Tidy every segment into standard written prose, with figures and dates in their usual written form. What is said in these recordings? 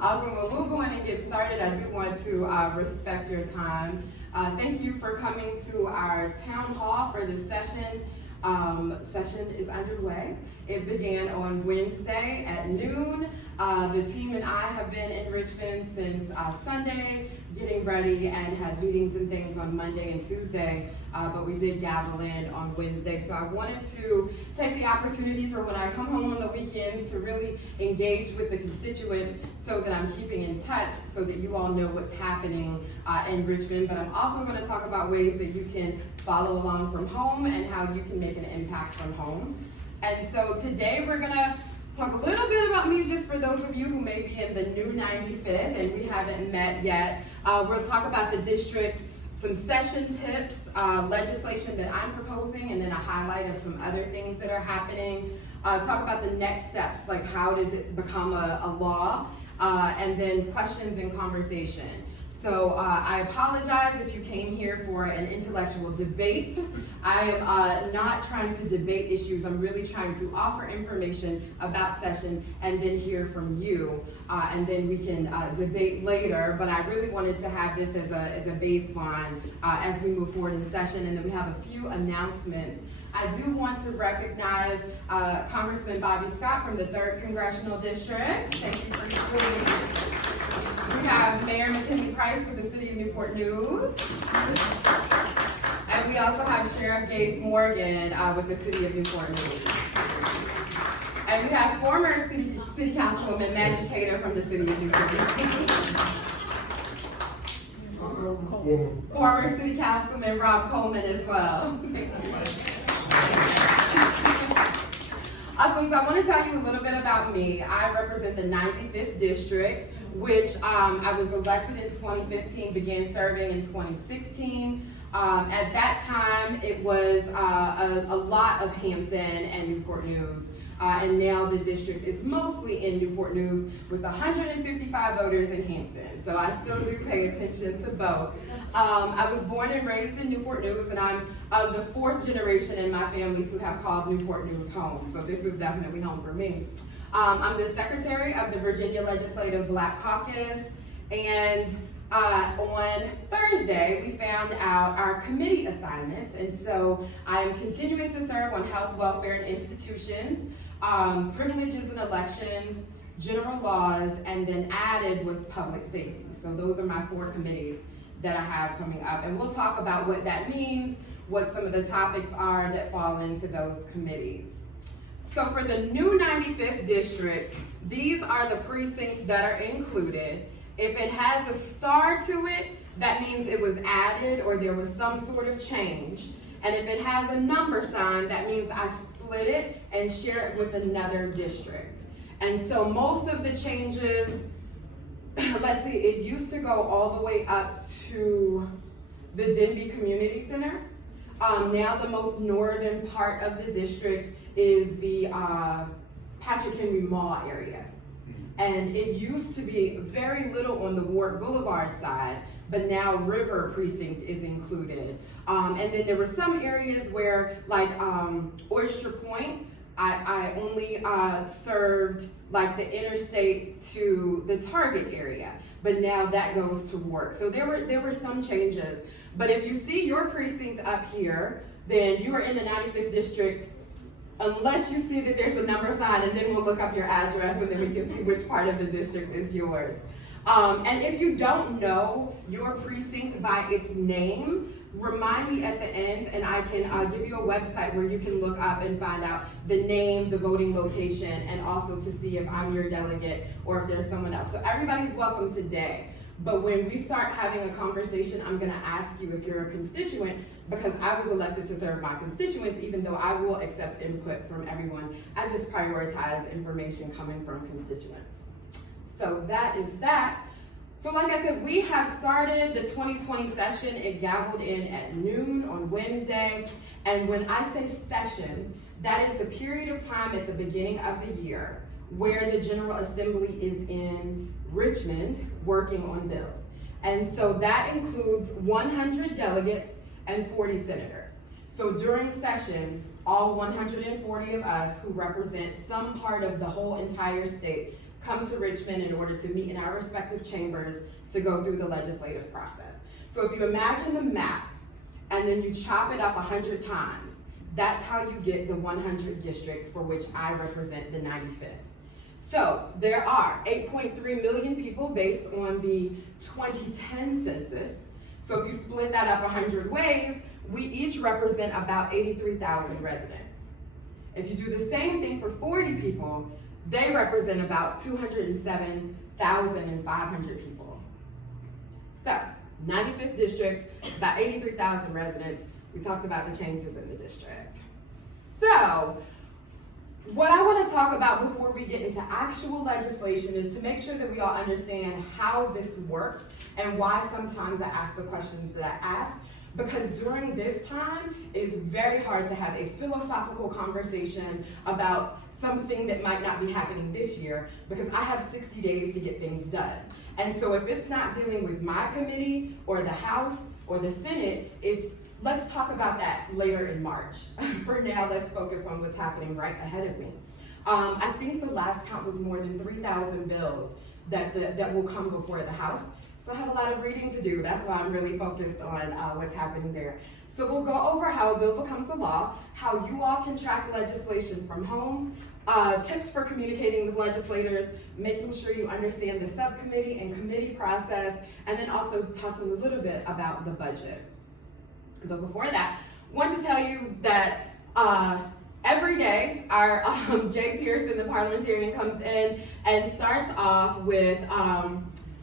Awesome. Well, we'll go in and get started. I do want to respect your time. Thank you for coming to our town hall for this session. Session is underway. It began on Wednesday at noon. The team and I have been in Richmond since Sunday, getting ready, and had meetings and things on Monday and Tuesday, but we did gavel in on Wednesday. So I wanted to take the opportunity for when I come home on the weekends to really engage with the constituents so that I'm keeping in touch so that you all know what's happening in Richmond. But I'm also going to talk about ways that you can follow along from home and how you can make an impact from home. And so today we're going to talk a little bit about me, just for those of you who may be in the new 95th and we haven't met yet. We'll talk about the district, some session tips, legislation that I'm proposing, and then a highlight of some other things that are happening. Talk about the next steps, like how does it become a law, and then questions and conversation. So I apologize if you came here for an intellectual debate. I am not trying to debate issues. I'm really trying to offer information about session and then hear from you. And then we can debate later, but I really wanted to have this as a baseline as we move forward in session. And then we have a few announcements. I do want to recognize Congressman Bobby Scott from the 3rd Congressional District. Thank you for coming. We have Mayor McKinley Price with the City of Newport News. And we also have Sheriff Gabe Morgan with the City of Newport News. And we have former City Councilwoman Maggie Cater from the City of Newport News. Former City Councilman Rob Coleman as well. Awesome, so I want to tell you a little bit about me. I represent the 95th District, which I was elected in 2015, began serving in 2016. At that time, it was a lot of Hampton and Newport News. And now the district is mostly in Newport News with 155 voters in Hampton. So I still do pay attention to both. I was born and raised in Newport News, and I'm the 4th generation in my family to have called Newport News home. So this is definitely home for me. I'm the secretary of the Virginia Legislative Black Caucus, and on Thursday, we found out our committee assignments, and so I am continuing to serve on health, welfare, and institutions, privileges and elections, general laws, and then added was public safety. So those are my 4 committees that I have coming up, and we'll talk about what that means, what some of the topics are that fall into those committees. So for the new 95th District, these are the precincts that are included. If it has a star to it, that means it was added or there was some sort of change. And if it has a number sign, that means I split it and share it with another district. And so most of the changes, let's see, it used to go all the way up to the Denby Community Center. Now the most northern part of the district is the Patrick Henry Mall area. And it used to be very little on the Ward Boulevard side, but now River Precinct is included. And then there were some areas where, like Oyster Point, I only served like the interstate to the Target area, but now that goes to work. So there were some changes. But if you see your precinct up here, then you are in the 95th District, unless you see that there's a number sign, and then we'll look up your address and then we can see which part of the district is yours. And if you don't know your precinct by its name, remind me at the end and I can give you a website where you can look up and find out the name, the voting location, and also to see if I'm your delegate or if there's someone else. So everybody's welcome today. But when we start having a conversation, I'm gonna ask you if you're a constituent, because I was elected to serve my constituents, even though I will accept input from everyone. I just prioritize information coming from constituents. So that is that. So like I said, we have started the 2020 session. It gaveled in at noon on Wednesday. And when I say session, that is the period of time at the beginning of the year where the General Assembly is in Richmond working on bills. And so that includes 100 delegates and 40 senators. So during session, all 140 of us who represent some part of the whole entire state come to Richmond in order to meet in our respective chambers to go through the legislative process. So if you imagine the map and then you chop it up 100 times, that's how you get the 100 districts for which I represent the 95th. So there are 8.3 million people based on the 2010 census. So if you split that up 100 ways, we each represent about 83,000 residents. If you do the same thing for 40 people, they represent about 207,500 people. So, 95th district, about 83,000 residents. We talked about the changes in the district. So, what I want to talk about before we get into actual legislation is to make sure that we all understand how this works and why sometimes I ask the questions that I ask. Because during this time, it is very hard to have a philosophical conversation about something that might not be happening this year, because I have 60 days to get things done. And so if it's not dealing with my committee or the House or the Senate, it's let's talk about that later in March. For now, let's focus on what's happening right ahead of me. I think the last count was more than 3,000 bills that will come before the House. So I have a lot of reading to do. That's why I'm really focused on what's happening there. So we'll go over how a bill becomes a law, how you all can track legislation from home, tips for communicating with legislators, making sure you understand the subcommittee and committee process, and then also talking a little bit about the budget. But before that, I want to tell you that every day our Jay Pearson, the parliamentarian, comes in and starts off with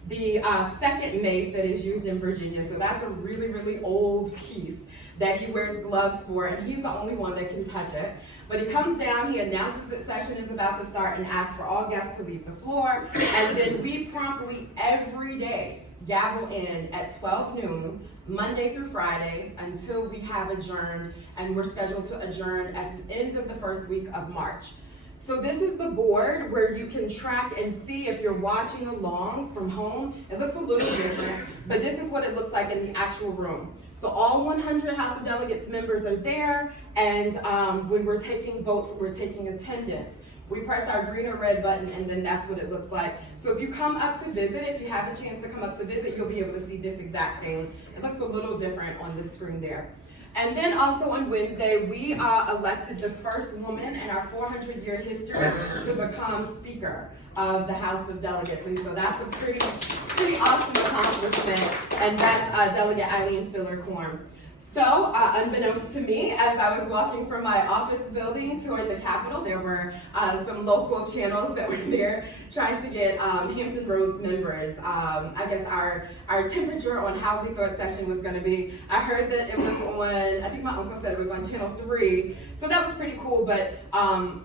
the second mace that is used in Virginia. So that's a really, really old piece that he wears gloves for, and he's the only one that can touch it. But he comes down, he announces that session is about to start and asks for all guests to leave the floor, and then we promptly every day gavel in at 12 noon, Monday through Friday, until we have adjourned, and we're scheduled to adjourn at the end of the first week of March. So this is the board where you can track and see if you're watching along from home. It looks a little different, but this is what it looks like in the actual room. So all 100 House of Delegates members are there, and when we're taking votes, we're taking attendance. We press our green or red button, and then that's what it looks like. So if you come up to visit, if you have a chance to come up to visit, you'll be able to see this exact thing. It looks a little different on the screen there. And then also on Wednesday, we elected the first woman in our 400-year history to become Speaker of the House of Delegates. And so that's a pretty awesome accomplishment. And that's Delegate Eileen Filler-Corn. So, unbeknownst to me, as I was walking from my office building toward the Capitol, there were some local channels that were there trying to get Hampton Roads members, I guess our temperature on how we thought session was going to be. I heard that it was on, I think my uncle said it was on Channel 3, so that was pretty cool, but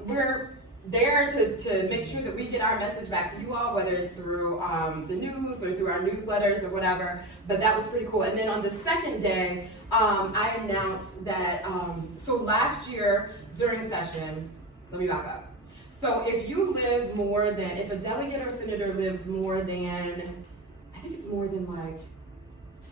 we're there to make sure that we get our message back to you all, whether it's through the news or through our newsletters or whatever, but that was pretty cool. And then on the second day, I announced that, so last year during session, let me back up. So if you live more than, if a delegate or senator lives more than, I think it's more than like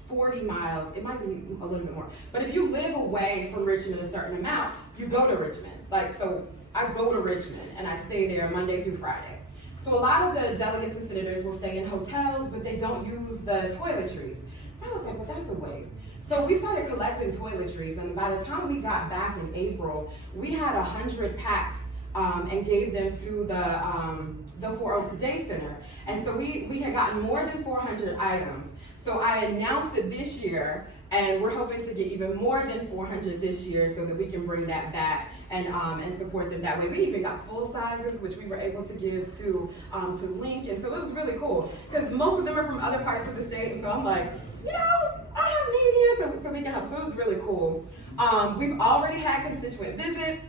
40 miles, it might be a little bit more, but if you live away from Richmond a certain amount, you go to Richmond. Like, so I go to Richmond and I stay there Monday through Friday. So a lot of the delegates and senators will stay in hotels, but they don't use the toiletries. So I was like, well, that's a waste. So we started collecting toiletries, and by the time we got back in April, we had 100 packs and gave them to the Four Oaks Day Center. And so we had gotten more than 400 items. So I announced it this year, and we're hoping to get even more than 400 this year so that we can bring that back and support them that way. We even got full sizes, which we were able to give to Link, and so it was really cool because most of them are from other parts of the state, and so I'm like, you know, I have need here, so we can help. So it was really cool. We've already had constituent visits.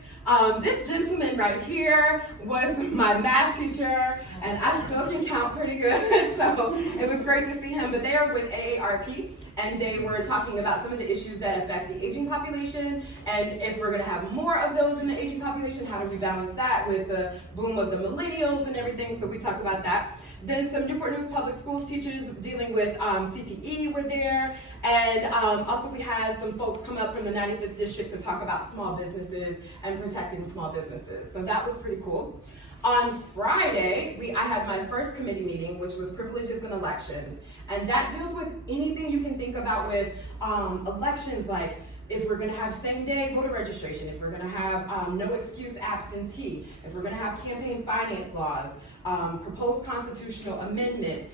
This gentleman right here was my math teacher, and I still can count pretty good, so it was great to see him. But they are with AARP, and they were talking about some of the issues that affect the aging population, and if we're gonna have more of those in the aging population, how do we balance that with the boom of the millennials and everything, so we talked about that. Then some Newport News Public Schools teachers dealing with CTE were there, and also we had some folks come up from the 95th District to talk about small businesses and protecting small businesses, so that was pretty cool. On Friday, I had my first committee meeting, which was privileges and elections, and that deals with anything you can think about with elections, like if we're gonna have same-day voter registration, if we're gonna have no excuse absentee, if we're gonna have campaign finance laws, proposed constitutional amendments,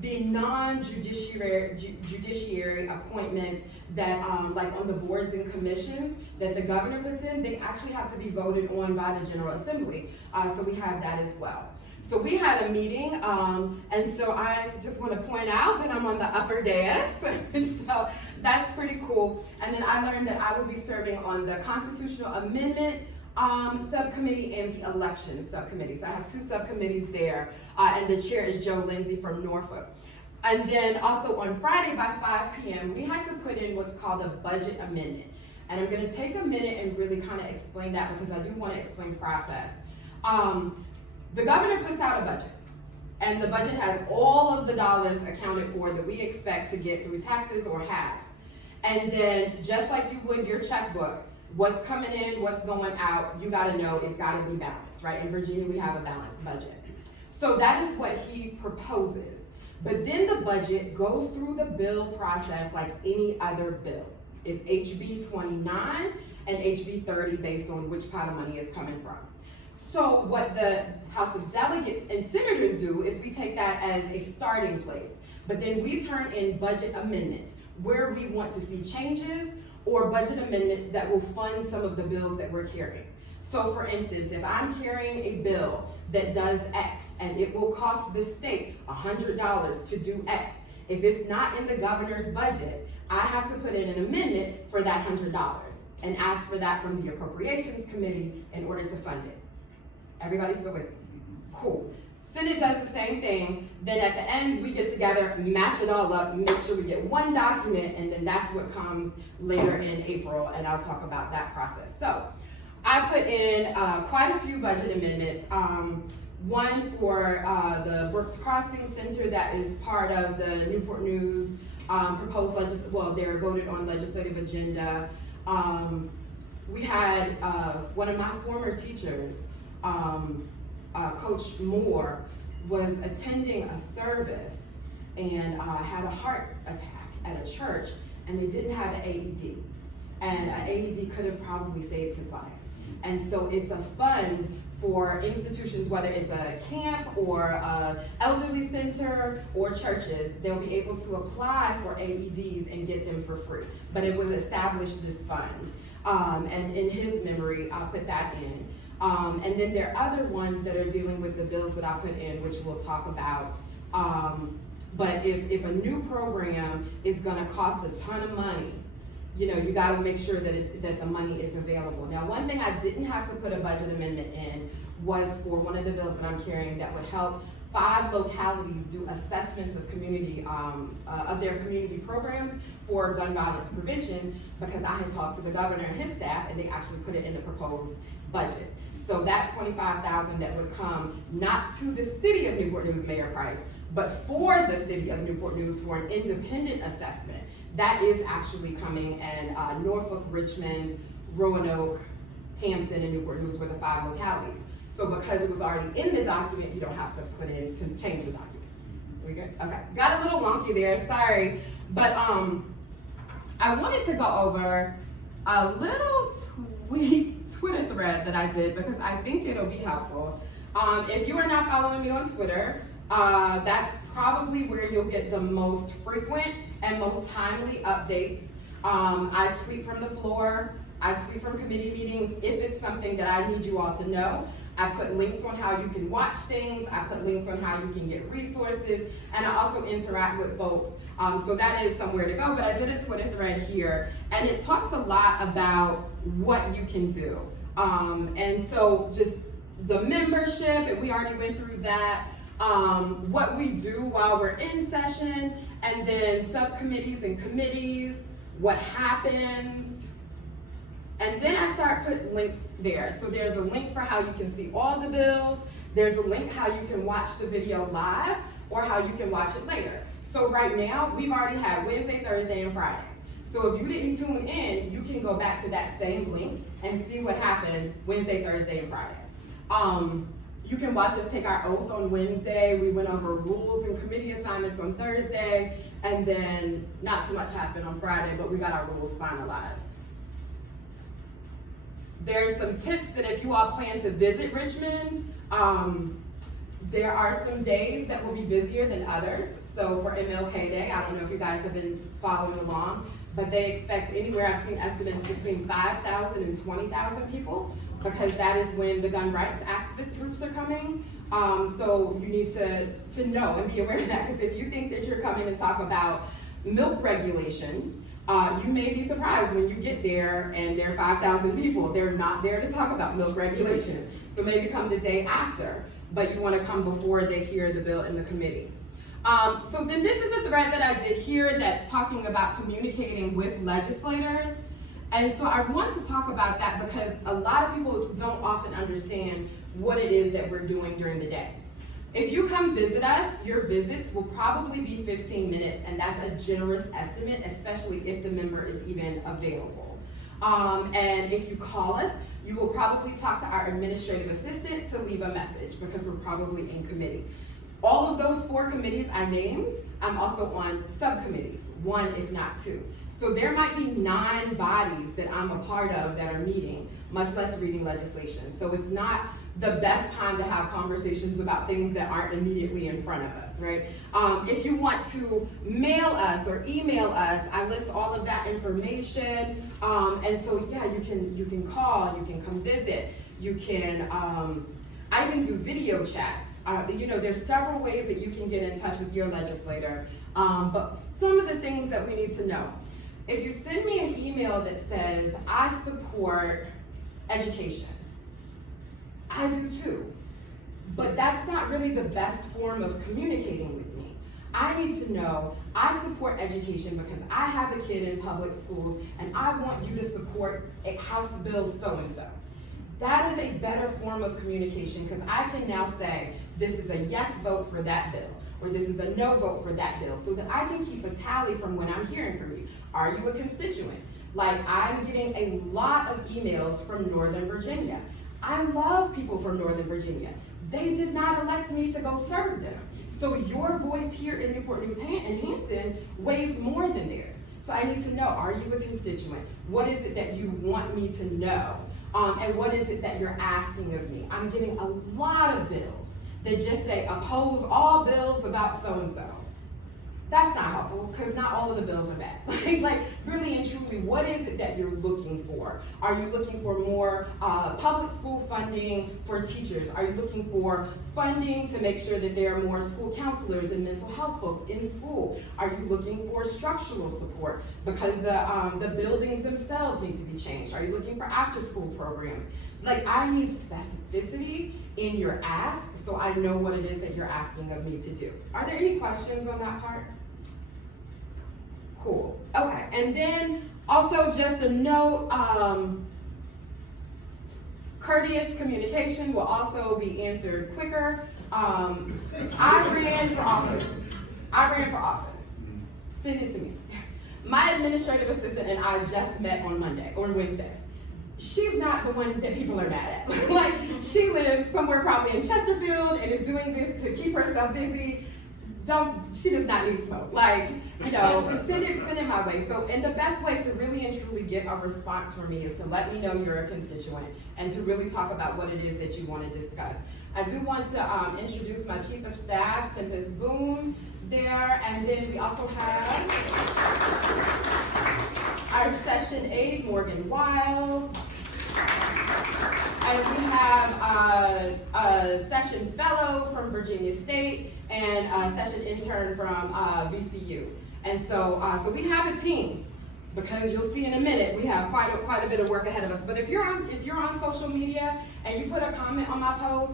the non-judiciary appointments that, like on the boards and commissions that the governor puts in, they actually have to be voted on by the General Assembly. So we have that as well. So we had a meeting, and so I just want to point out that I'm on the upper dais, and so that's pretty cool. And then I learned that I will be serving on the Constitutional Amendment subcommittee and the Elections subcommittee. So I have two subcommittees there, and the chair is Joe Lindsay from Norfolk. And then also on Friday by 5 p.m., we had to put in what's called a budget amendment. And I'm gonna take a minute and really kind of explain that because I do want to explain process. The governor puts out a budget, and the budget has all of the dollars accounted for that we expect to get through taxes or have. And then just like you would your checkbook, what's coming in, what's going out, you gotta know it's gotta be balanced, right? In Virginia, we have a balanced budget. So that is what he proposes. But then the budget goes through the bill process like any other bill. It's HB 29 and HB 30 based on which pot of money is coming from. So what the House of Delegates and Senators do is we take that as a starting place, but then we turn in budget amendments where we want to see changes or budget amendments that will fund some of the bills that we're carrying. So for instance, if I'm carrying a bill that does X and it will cost the state $100 to do X, if it's not in the governor's budget, I have to put in an amendment for that $100 and ask for that from the Appropriations Committee in order to fund it. Everybody still with me? Cool. Senate does the same thing. Then at the end, we get together, mash it all up, make sure we get one document, and then that's what comes later in April, and I'll talk about that process. So I put in quite a few budget amendments. One for the Brooks Crossing Center that is part of the Newport News proposed they're voted on legislative agenda. We had one of my former teachers, Coach Moore, was attending a service and had a heart attack at a church, and they didn't have an AED. And an AED could have probably saved his life. And so it's a fund for institutions, whether it's a camp or a elderly center or churches. They'll be able to apply for AEDs and get them for free. But it will establish this fund. And in his memory, I'll put that in. And then there are other ones that are dealing with the bills that I put in, which we'll talk about. But if a new program is gonna cost a ton of money, you know, you gotta make sure that the money is available. Now, one thing I didn't have to put a budget amendment in was for one of the bills that I'm carrying that would help 5 localities do assessments of community, of their community programs for gun violence prevention, because I had talked to the governor and his staff, and they actually put it in the proposed budget. So that $25,000 that would come not to the city of Newport News Mayor Price, but for the city of Newport News for an independent assessment, that is actually coming, and Norfolk, Richmond, Roanoke, Hampton, and Newport News were the 5 localities. So because it was already in the document, you don't have to put in to change the document. We good? Okay, got a little wonky there, sorry. But I wanted to go over a little tweet Twitter thread that I did because I think it'll be helpful. If you are not following me on Twitter, that's probably where you'll get the most frequent and most timely updates. I tweet from the floor, I tweet from committee meetings if it's something that I need you all to know. I put links on how you can watch things, I put links on how you can get resources, and I also interact with folks. So that is somewhere to go, but I did a Twitter thread here, and it talks a lot about what you can do. And so just the membership, and we already went through that. What we do while we're in session, and then subcommittees and committees, what happens. And then I start putting links there. So there's a link for how you can see all the bills. There's a link how you can watch the video live or how you can watch it later. So right now, we've already had Wednesday, Thursday, and Friday. So if you didn't tune in, you can go back to that same link and see what happened Wednesday, Thursday, and Friday. You can watch us take our oath on Wednesday. We went over rules and committee assignments on Thursday, and then not too much happened on Friday, but we got our rules finalized. There's some tips that if you all plan to visit Richmond, there are some days that will be busier than others. So for MLK Day, I don't know if you guys have been following along, but they expect anywhere, I've seen estimates between 5,000 and 20,000 people, because that is when the gun rights activist groups are coming. So you need to know and be aware of that, because if you think that you're coming to talk about milk regulation, you may be surprised when you get there and there are 5,000 people. They're not there to talk about milk regulation. So maybe come the day after, but you want to come before they hear the bill in the committee. So then this is a thread that I did here that's talking about communicating with legislators. And so I want to talk about that because a lot of people don't often understand what it is that we're doing during the day. If you come visit us, your visits will probably be 15 minutes, and that's a generous estimate, especially if the member is even available. And if you call us, you will probably talk to our administrative assistant to leave a message because we're probably in committee. All of those 4 committees I named, I'm also on subcommittees, 1 if not 2. So there might be 9 bodies that I'm a part of that are meeting, much less reading legislation. So it's not the best time to have conversations about things that aren't immediately in front of us, right? If you want to mail us or email us, I list all of that information. And so yeah, you can call, you can come visit, you can, I even do video chats. There's several ways that you can get in touch with your legislator. But some of the things that we need to know. If you send me an email that says, I support education, I do too. But that's not really the best form of communicating with me. I need to know, I support education because I have a kid in public schools and I want you to support House Bill so-and-so. That is a better form of communication because I can now say, this is a yes vote for that bill, or this is a no vote for that bill, so that I can keep a tally from when I'm hearing from you. Are you a constituent? Like, I'm getting a lot of emails from Northern Virginia. I love people from Northern Virginia. They did not elect me to go serve them. So your voice here in Newport News and Hampton weighs more than theirs. So I need to know, are you a constituent? What is it that you want me to know? And what is it that you're asking of me? I'm getting a lot of bills that just say, oppose all bills about so-and-so. That's not helpful, because not all of the bills are bad. Like, really and truly, what is it that you're looking for? Are you looking for more public school funding for teachers? Are you looking for funding to make sure that there are more school counselors and mental health folks in school? Are you looking for structural support because the buildings themselves need to be changed? Are you looking for after-school programs? Like, I need specificity in your ask so I know what it is that you're asking of me to do. Are there any questions on that part? Cool. Okay, and then also just a note, courteous communication will also be answered quicker. I ran for office. Send it to me. My administrative assistant and I just met on Wednesday. She's not the one that people are mad at. Like, she lives somewhere probably in Chesterfield and is doing this to keep herself busy. She does not need smoke. Like, send it my way. So, and the best way to really and truly get a response from me is to let me know you're a constituent and to really talk about what it is that you want to discuss. I do want to introduce my Chief of Staff, Tempest Boone, there, and then we also have our Session Aide, Morgan Wiles, and we have a Session Fellow from Virginia State and a Session Intern from VCU. And so we have a team. because you'll see in a minute, we have quite a bit of work ahead of us. But if you're on social media and you put a comment on my post,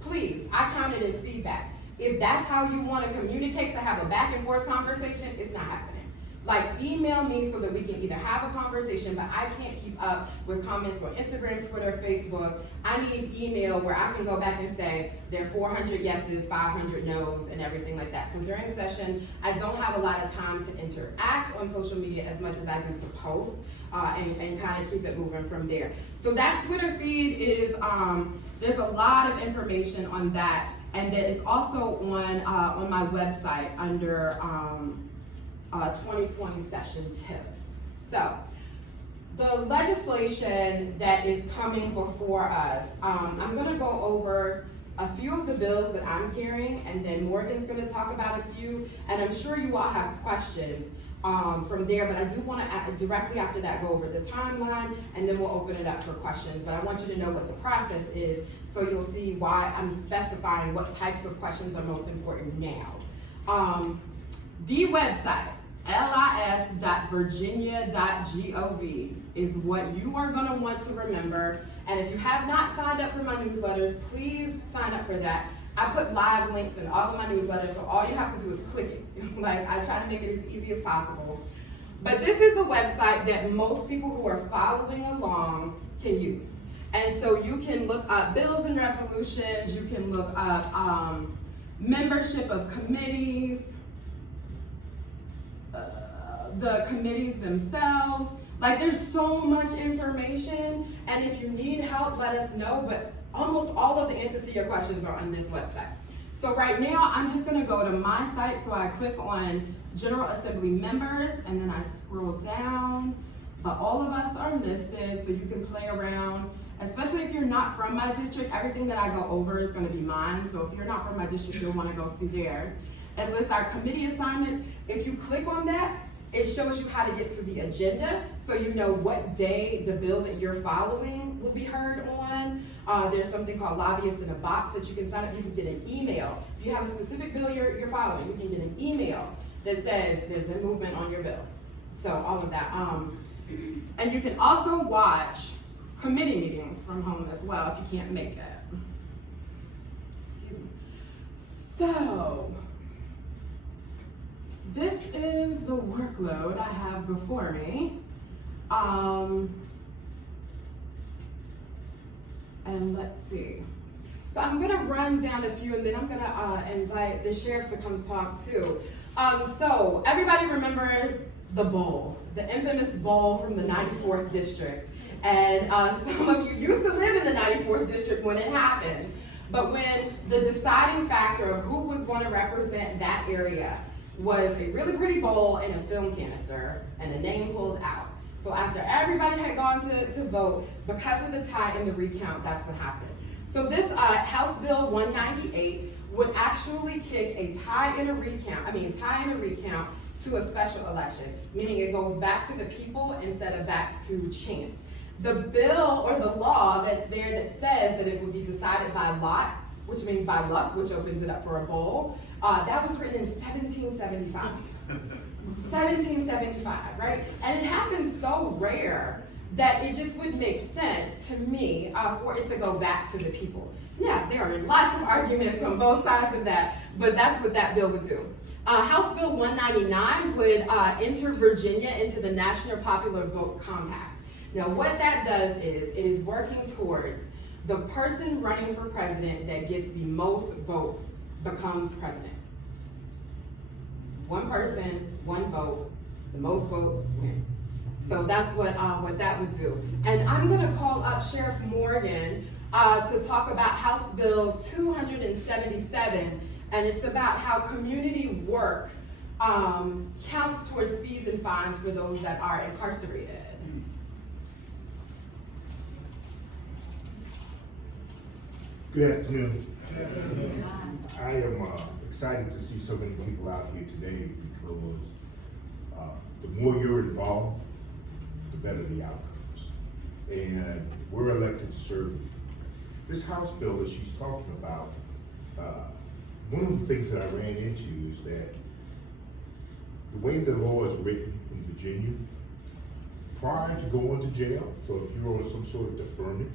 please, I count it as feedback. If that's how you want to communicate, to have a back and forth conversation, it's not happening. Like, email me so that we can either have a conversation, but I can't keep up with comments on Instagram, Twitter, Facebook. I need email where I can go back and say, there are 400 yeses, 500 nos, and everything like that. So during session, I don't have a lot of time to interact on social media as much as I do to post, and kind of keep it moving from there. So that Twitter feed is, there's a lot of information on that, and then it's also on my website under 2020 session tips. So, the legislation that is coming before us, I'm gonna go over a few of the bills that I'm carrying, and then Morgan's gonna talk about a few, and I'm sure you all have questions from there, but I do wanna directly after that go over the timeline, and then we'll open it up for questions. But I want you to know what the process is, so you'll see why I'm specifying what types of questions are most important now. The website, lis.virginia.gov, is what you are going to want to remember. And if you have not signed up for my newsletters, please sign up for that. I put live links in all of my newsletters, so all you have to do is click it. Like, I try to make it as easy as possible. But this is the website that most people who are following along can use. And so you can look up bills and resolutions, you can look up membership of committees, the committees themselves. Like, there's so much information, and if you need help, let us know, but almost all of the answers to your questions are on this website. So right now, I'm just gonna go to my site, so I click on General Assembly members, and then I scroll down, but all of us are listed, so you can play around, especially if you're not from my district. Everything that I go over is gonna be mine, so if you're not from my district, you'll wanna go see theirs. It lists our committee assignments. If you click on that, it shows you how to get to the agenda, so you know what day the bill that you're following will be heard on. There's something called Lobbyist in a Box that you can sign up. You can get an email. If you have a specific bill you're following, you can get an email that says there's been movement on your bill. So all of that. And you can also watch committee meetings from home as well if you can't make it. Excuse me. So, this is the workload I have before me. And let's see. So I'm gonna run down a few, and then I'm gonna invite the sheriff to come talk too. So everybody remembers the bowl, the infamous bowl from the 94th district. And some of you used to live in the 94th district when it happened. But when the deciding factor of who was gonna represent that area was a really pretty bowl and a film canister, and a name pulled out. So after everybody had gone to vote, because of the tie in the recount, that's what happened. So this House Bill 198 would actually kick a tie in a recount to a special election, meaning it goes back to the people instead of back to chance. The bill or the law that's there that says that it would be decided by lot, which means by luck, which opens it up for a bowl, that was written in 1775. 1775, right? And it happens so rare that it just would make sense to me for it to go back to the people. Now, there are lots of arguments on both sides of that, but that's what that bill would do. House Bill 199 would enter Virginia into the National Popular Vote Compact. Now, what that does is, it is working towards the person running for president that gets the most votes becomes president. One person, one vote, the most votes wins. So that's what that would do. And I'm gonna call up Sheriff Morgan to talk about House Bill 277, and it's about how community work counts towards fees and fines for those that are incarcerated. Good afternoon. I am excited to see so many people out here today because the more you're involved, the better the outcomes. And we're elected to serve you. This House bill that she's talking about, one of the things that I ran into is that the way the law is written in Virginia, prior to going to jail, so if you're on some sort of deferment,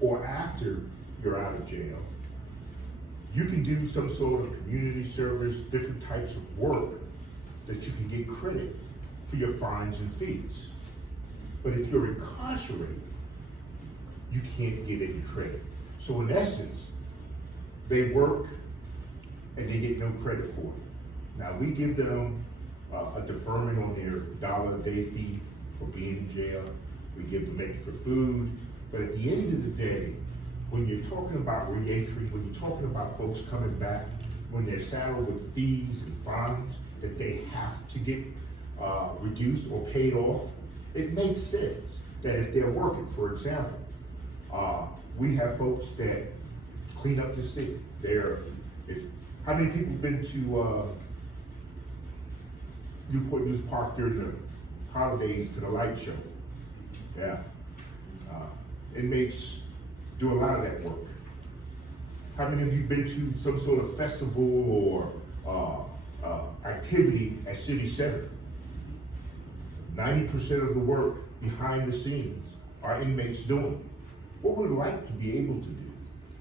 or after you're out of jail, you can do some sort of community service, different types of work that you can get credit for your fines and fees. But if you're incarcerated, you can't get any credit. So in essence, they work and they get no credit for it. Now, we give them a deferment on their $1 a day fee for being in jail. We give them extra food. But at the end of the day, when you're talking about reentry, when you're talking about folks coming back, when they're saddled with fees and fines that they have to get reduced or paid off, it makes sense that if they're working, for example, we have folks that clean up the city. How many people have been to Newport News Park during the holidays to the light show? Yeah. Inmates do a lot of that work. How many of you been to some sort of festival or activity at City Center? 90% of the work behind the scenes are inmates doing. What we'd like to be able to do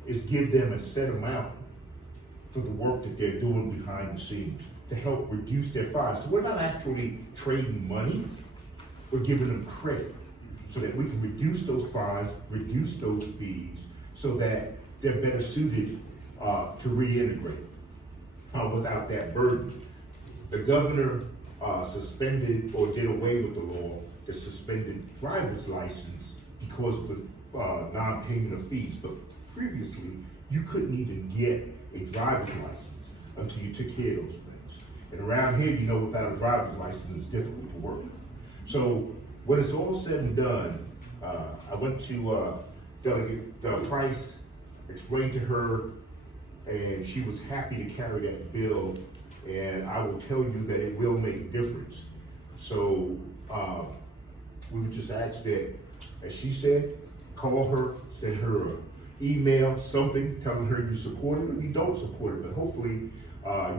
is give them a set amount for the work that they're doing behind the scenes to help reduce their fines. So we're not actually trading money, we're giving them credit so that we can reduce those fines, reduce those fees, so that they're better suited to reintegrate without that burden. The governor suspended or did away with the law that suspended driver's license because of the non-payment of fees. But previously, you couldn't even get a driver's license until you took care of those things. And around here, you know, without a driver's license, it's difficult to work. So when it's all said and done, I went to Delegate Price, explained to her, and she was happy to carry that bill. And I will tell you that it will make a difference. So we would just ask that, as she said, call her, send her an email, something, telling her you support it or you don't support it. But hopefully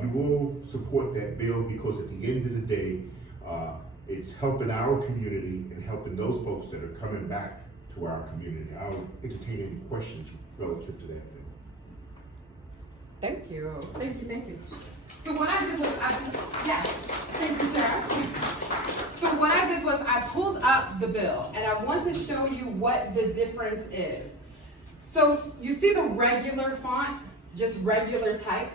you will support that bill, because at the end of the day, it's helping our community and helping those folks that are coming back to our community. I'll entertain any questions relative to that bill. Thank you. Thank you, thank you. So what I did was, yes, thank you, Sheriff. So what I did was I pulled up the bill, and I want to show you what the difference is. So you see the regular font, just regular type?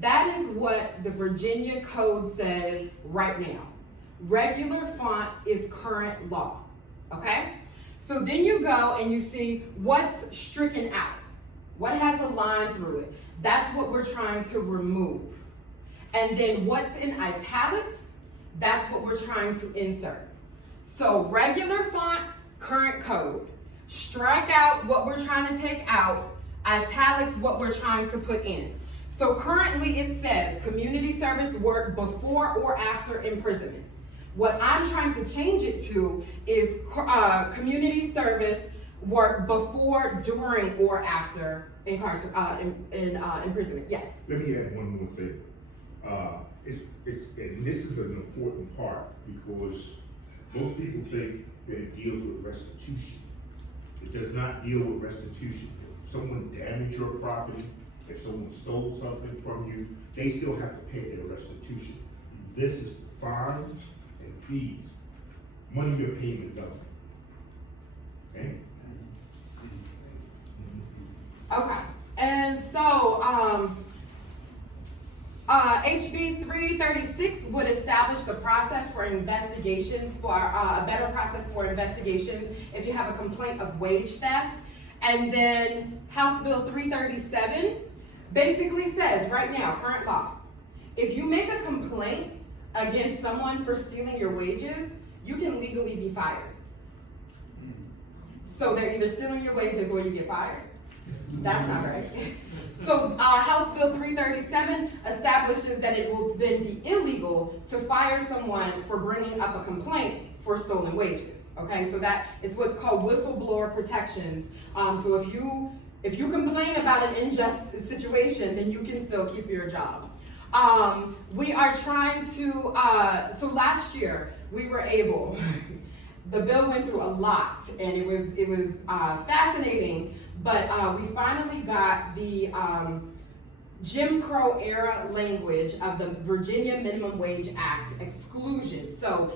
That is what the Virginia Code says right now. Regular font is current law, okay? So then you go and you see what's stricken out. What has a line through it? That's what we're trying to remove. And then what's in italics, that's what we're trying to insert. So regular font, current code. Strike out what we're trying to take out, italics what we're trying to put in. So currently it says community service work before or after imprisonment. What I'm trying to change it to is community service work before, during, or after imprisonment. Yes. Let me add one more thing. And this is an important part, because most people think that it deals with restitution. It does not deal with restitution. If someone damaged your property, if someone stole something from you, they still have to pay their restitution. This is fines and fees, money you're paying the government. Okay? Okay. And so, HB 336 would establish the process for investigations, for a better process for investigations if you have a complaint of wage theft. And then House Bill 337 basically says, right now, current law, if you make a complaint against someone for stealing your wages, you can legally be fired. So they're either stealing your wages or you get fired. That's not right. So House Bill 337 establishes that it will then be illegal to fire someone for bringing up a complaint for stolen wages. Okay, so that is what's called whistleblower protections. So if you complain about an unjust situation, then you can still keep your job. We are trying to, so last year we were able, The bill went through a lot, and it was fascinating, but we finally got the Jim Crow era language of the Virginia Minimum Wage Act exclusion. So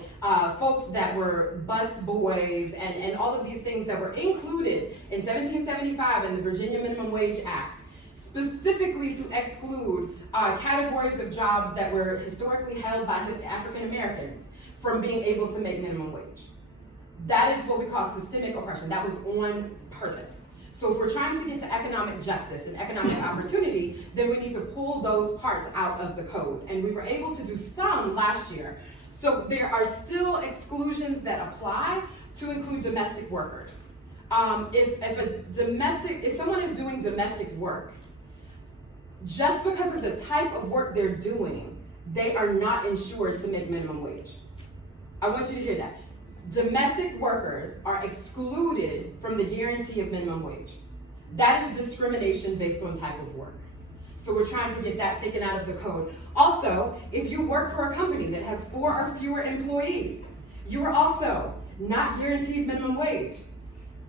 folks that were bus boys and all of these things that were included in 1775 in the Virginia Minimum Wage Act, specifically to exclude categories of jobs that were historically held by African Americans from being able to make minimum wage. That is what we call systemic oppression. That was on purpose. So if we're trying to get to economic justice and economic opportunity, then we need to pull those parts out of the code. And we were able to do some last year. So there are still exclusions that apply to include domestic workers. If someone is doing domestic work, just because of the type of work they're doing, they are not insured to make minimum wage. I want you to hear that. Domestic workers are excluded from the guarantee of minimum wage. That is discrimination based on type of work. So we're trying to get that taken out of the code. Also, if you work for a company that has 4 or fewer employees, you are also not guaranteed minimum wage.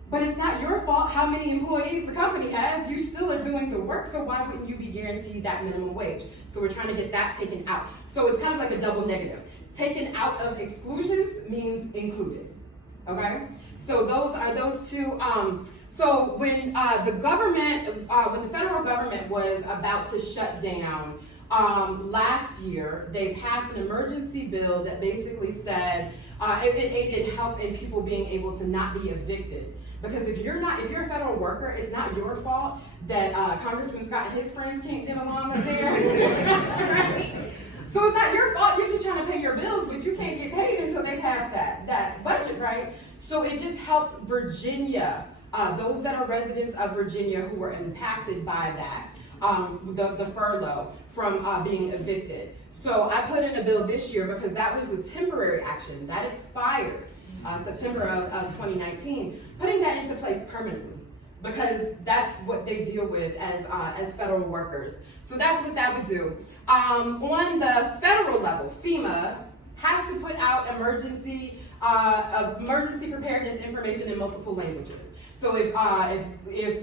But it's not your fault how many employees the company has. You still are doing the work, so why wouldn't you be guaranteed that minimum wage? So we're trying to get that taken out. So it's kind of like a double negative. Taken out of exclusions means included, okay? So those are those two. So when when the federal government was about to shut down last year, they passed an emergency bill that basically said it aided help in people being able to not be evicted. Because if you're a federal worker, it's not your fault that Congressman Scott and his friends can't get along up there, right? So it's not your fault, you're just trying to pay your bills, but you can't get paid until they pass that budget, right? So it just helped Virginia, those that are residents of Virginia who were impacted by that, the furlough from being evicted. So I put in a bill this year because that was with temporary action, that expired September of 2019, putting that into place permanently, because that's what they deal with as federal workers. So that's what that would do. On the federal level, FEMA has to put out emergency preparedness information in multiple languages. So if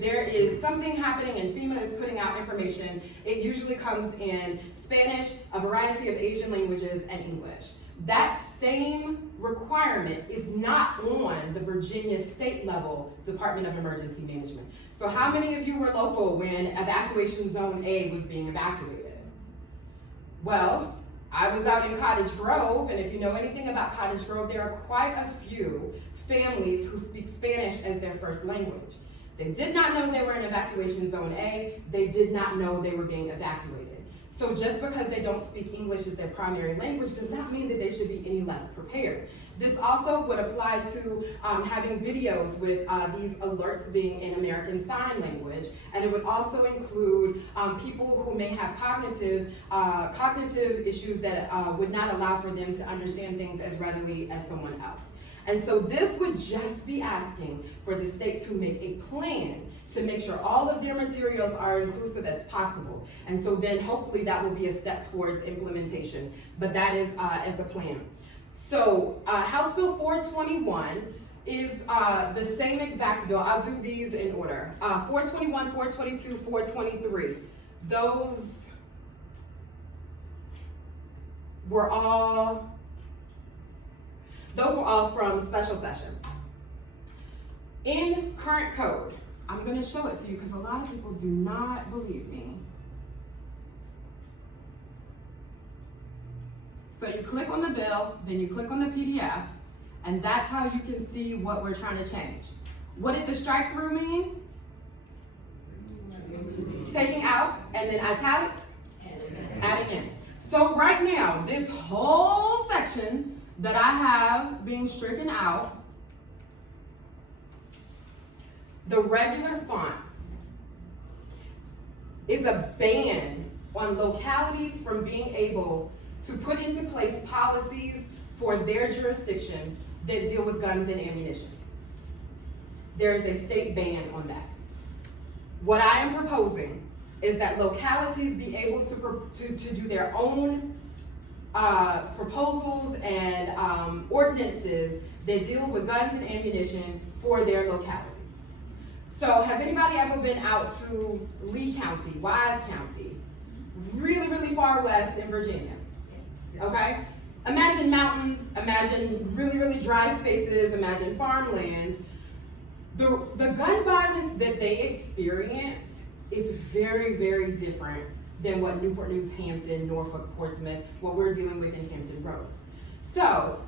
there is something happening and FEMA is putting out information, it usually comes in Spanish, a variety of Asian languages, and English. That same requirement is not on the Virginia state level Department of Emergency Management. So how many of you were local when evacuation zone A was being evacuated? Well, I was out in Cottage Grove, and if you know anything about Cottage Grove, there are quite a few families who speak Spanish as their first language. They did not know they were in evacuation zone A. They did not know they were being evacuated. So just because they don't speak English as their primary language does not mean that they should be any less prepared. This also would apply to having videos with these alerts being in American Sign Language, and it would also include people who may have cognitive issues that would not allow for them to understand things as readily as someone else. And so this would just be asking for the state to make a plan to make sure all of their materials are inclusive as possible. And so then hopefully that will be a step towards implementation, but that is as a plan. So House Bill 421 is the same exact bill. I'll do these in order. 421, 422, 423. Those were all from special session. In current code, I'm going to show it to you because a lot of people do not believe me. So you click on the bill, then you click on the PDF, and that's how you can see what we're trying to change. What did the strike through mean? Taking out, and then italics, adding in. So right now, this whole section that I have being stricken out, the regular font is a ban on localities from being able to put into place policies for their jurisdiction that deal with guns and ammunition. There is a state ban on that. What I am proposing is that localities be able to do their own proposals and ordinances that deal with guns and ammunition for their locality. So has anybody ever been out to Lee County, Wise County, really, really far west in Virginia? Okay? Imagine mountains, imagine really, really dry spaces, imagine farmland. The gun violence that they experience is very, very different than what Newport News, Hampton, Norfolk, Portsmouth, what we're dealing with in Hampton Roads. So,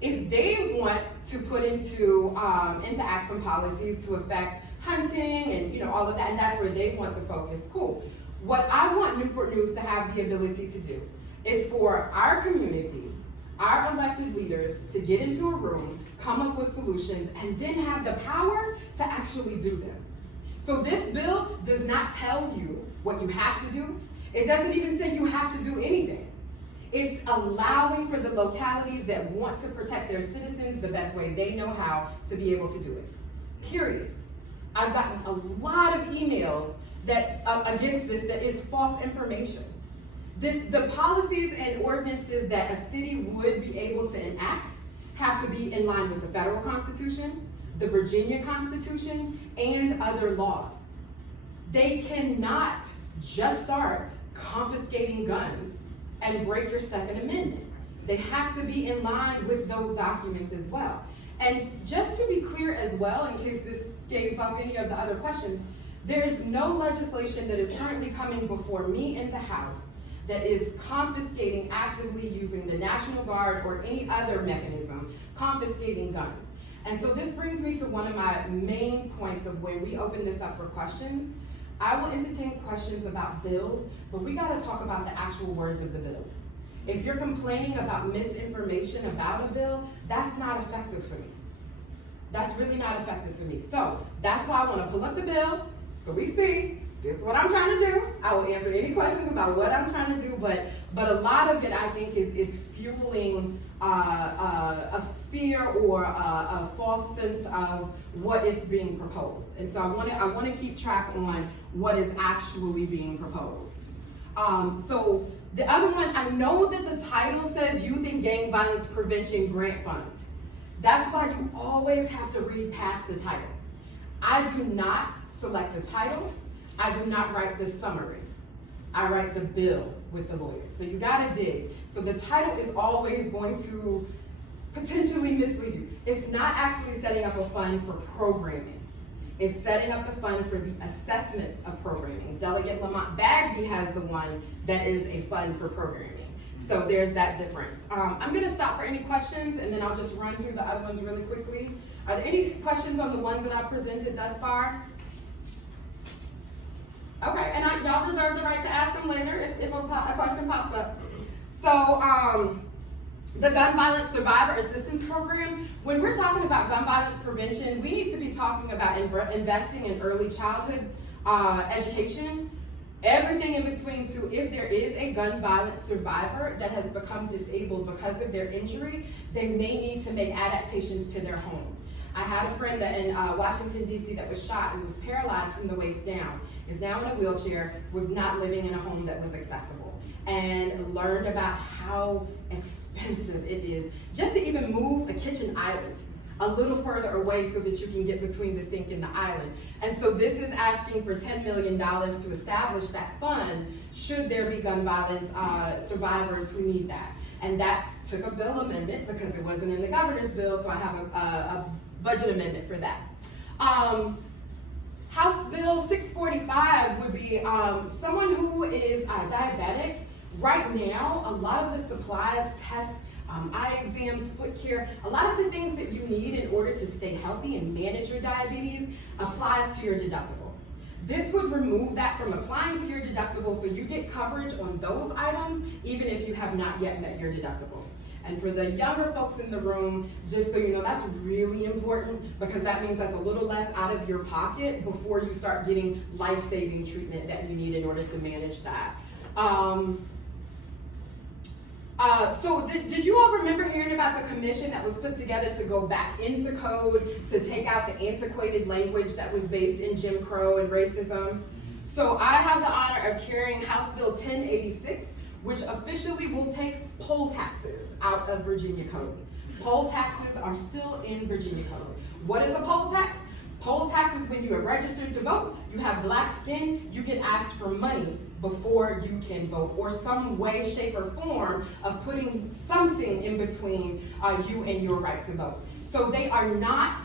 if they want to put into act some policies to affect hunting and all of that, and that's where they want to focus, cool. What I want Newport News to have the ability to do is for our community, our elected leaders to get into a room, come up with solutions, and then have the power to actually do them. So this bill does not tell you what you have to do. It doesn't even say you have to do anything. It's allowing for the localities that want to protect their citizens the best way they know how to be able to do it. Period. I've gotten a lot of emails that against this that is false information. The policies and ordinances that a city would be able to enact have to be in line with the federal Constitution, the Virginia Constitution, and other laws. They cannot just start confiscating guns and break your Second Amendment. They have to be in line with those documents as well. And just to be clear as well, in case this scaves off any of the other questions, there is no legislation that is currently coming before me in the House that is confiscating, actively using the National Guard or any other mechanism, confiscating guns. And so this brings me to one of my main points of when we open this up for questions. I will entertain questions about bills, but we gotta talk about the actual words of the bills. If you're complaining about misinformation about a bill, that's not effective for me. That's really not effective for me. So that's why I wanna pull up the bill, so we see, this is what I'm trying to do. I will answer any questions about what I'm trying to do, but a lot of it I think is fueling a fear or a false sense of what is being proposed. And so I want to keep track on what is actually being proposed. So the other one, I know that the title says Youth and Gang Violence Prevention Grant Fund. That's why you always have to read past the title. I do not select the title. I do not write the summary. I write the bill with the lawyers. So you gotta dig. So the title is always going to potentially mislead you. It's not actually setting up a fund for programming. It's setting up the fund for the assessments of programming. Delegate Lamont Bagby has the one that is a fund for programming. So there's that difference. I'm gonna stop for any questions and then I'll just run through the other ones really quickly. Are there any questions on the ones that I've presented thus far? Okay, and y'all reserve the right to ask them later if a question pops up. So, the Gun Violence Survivor Assistance Program, when we're talking about gun violence prevention, we need to be talking about investing in early childhood education, everything in between to if there is a gun violence survivor that has become disabled because of their injury, they may need to make adaptations to their home. I had a friend that in Washington, D.C. that was shot and was paralyzed from the waist down, is now in a wheelchair, was not living in a home that was accessible, and learned about how expensive it is just to even move a kitchen island a little further away so that you can get between the sink and the island. And so this is asking for $10 million to establish that fund should there be gun violence survivors who need that. And that took a bill amendment because it wasn't in the governor's bill, so I have a budget amendment for that. House Bill 645 would be someone who is diabetic. Right now, a lot of the supplies, tests, eye exams, foot care, a lot of the things that you need in order to stay healthy and manage your diabetes applies to your deductible. This would remove that from applying to your deductible so you get coverage on those items even if you have not yet met your deductible. And for the younger folks in the room, just so you know, that's really important because that means that's a little less out of your pocket before you start getting life-saving treatment that you need in order to manage that. So did you all remember hearing about the commission that was put together to go back into code to take out the antiquated language that was based in Jim Crow and racism? So I have the honor of carrying House Bill 1086, which officially will take poll taxes out of Virginia code. Poll taxes are still in Virginia code. What is a poll tax? Poll tax is when you are registered to vote, you have black skin, you get asked for money before you can vote, or some way, shape, or form of putting something in between you and your right to vote. So they are not,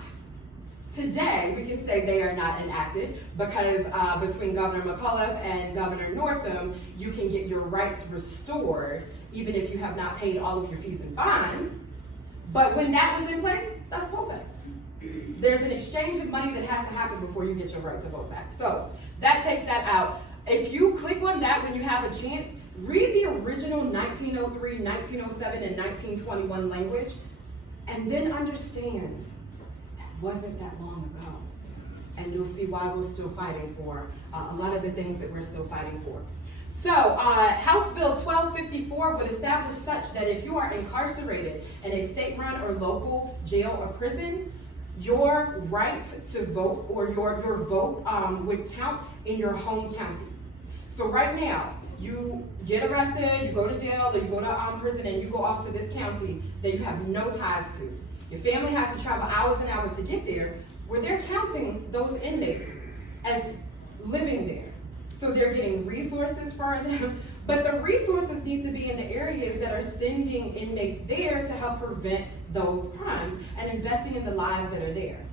today, we can say they are not enacted because between Governor McAuliffe and Governor Northam, you can get your rights restored even if you have not paid all of your fees and fines. But when that was in place, that's poll tax. There's an exchange of money that has to happen before you get your right to vote back. So that takes that out. If you click on that when you have a chance, read the original 1903, 1907, and 1921 language, and then understand that wasn't that long ago. And you'll see why we're still fighting for a lot of the things that we're still fighting for. So, House Bill 1254 would establish such that if you are incarcerated in a state-run or local jail or prison, your right to vote or your vote would count in your home county. So right now, you get arrested, you go to jail, or you go to prison, and you go off to this county that you have no ties to. Your family has to travel hours and hours to get there, where they're counting those inmates as living there. So they're getting resources for them, but the resources need to be in the areas that are sending inmates there to help prevent those crimes and investing in the lives that are there.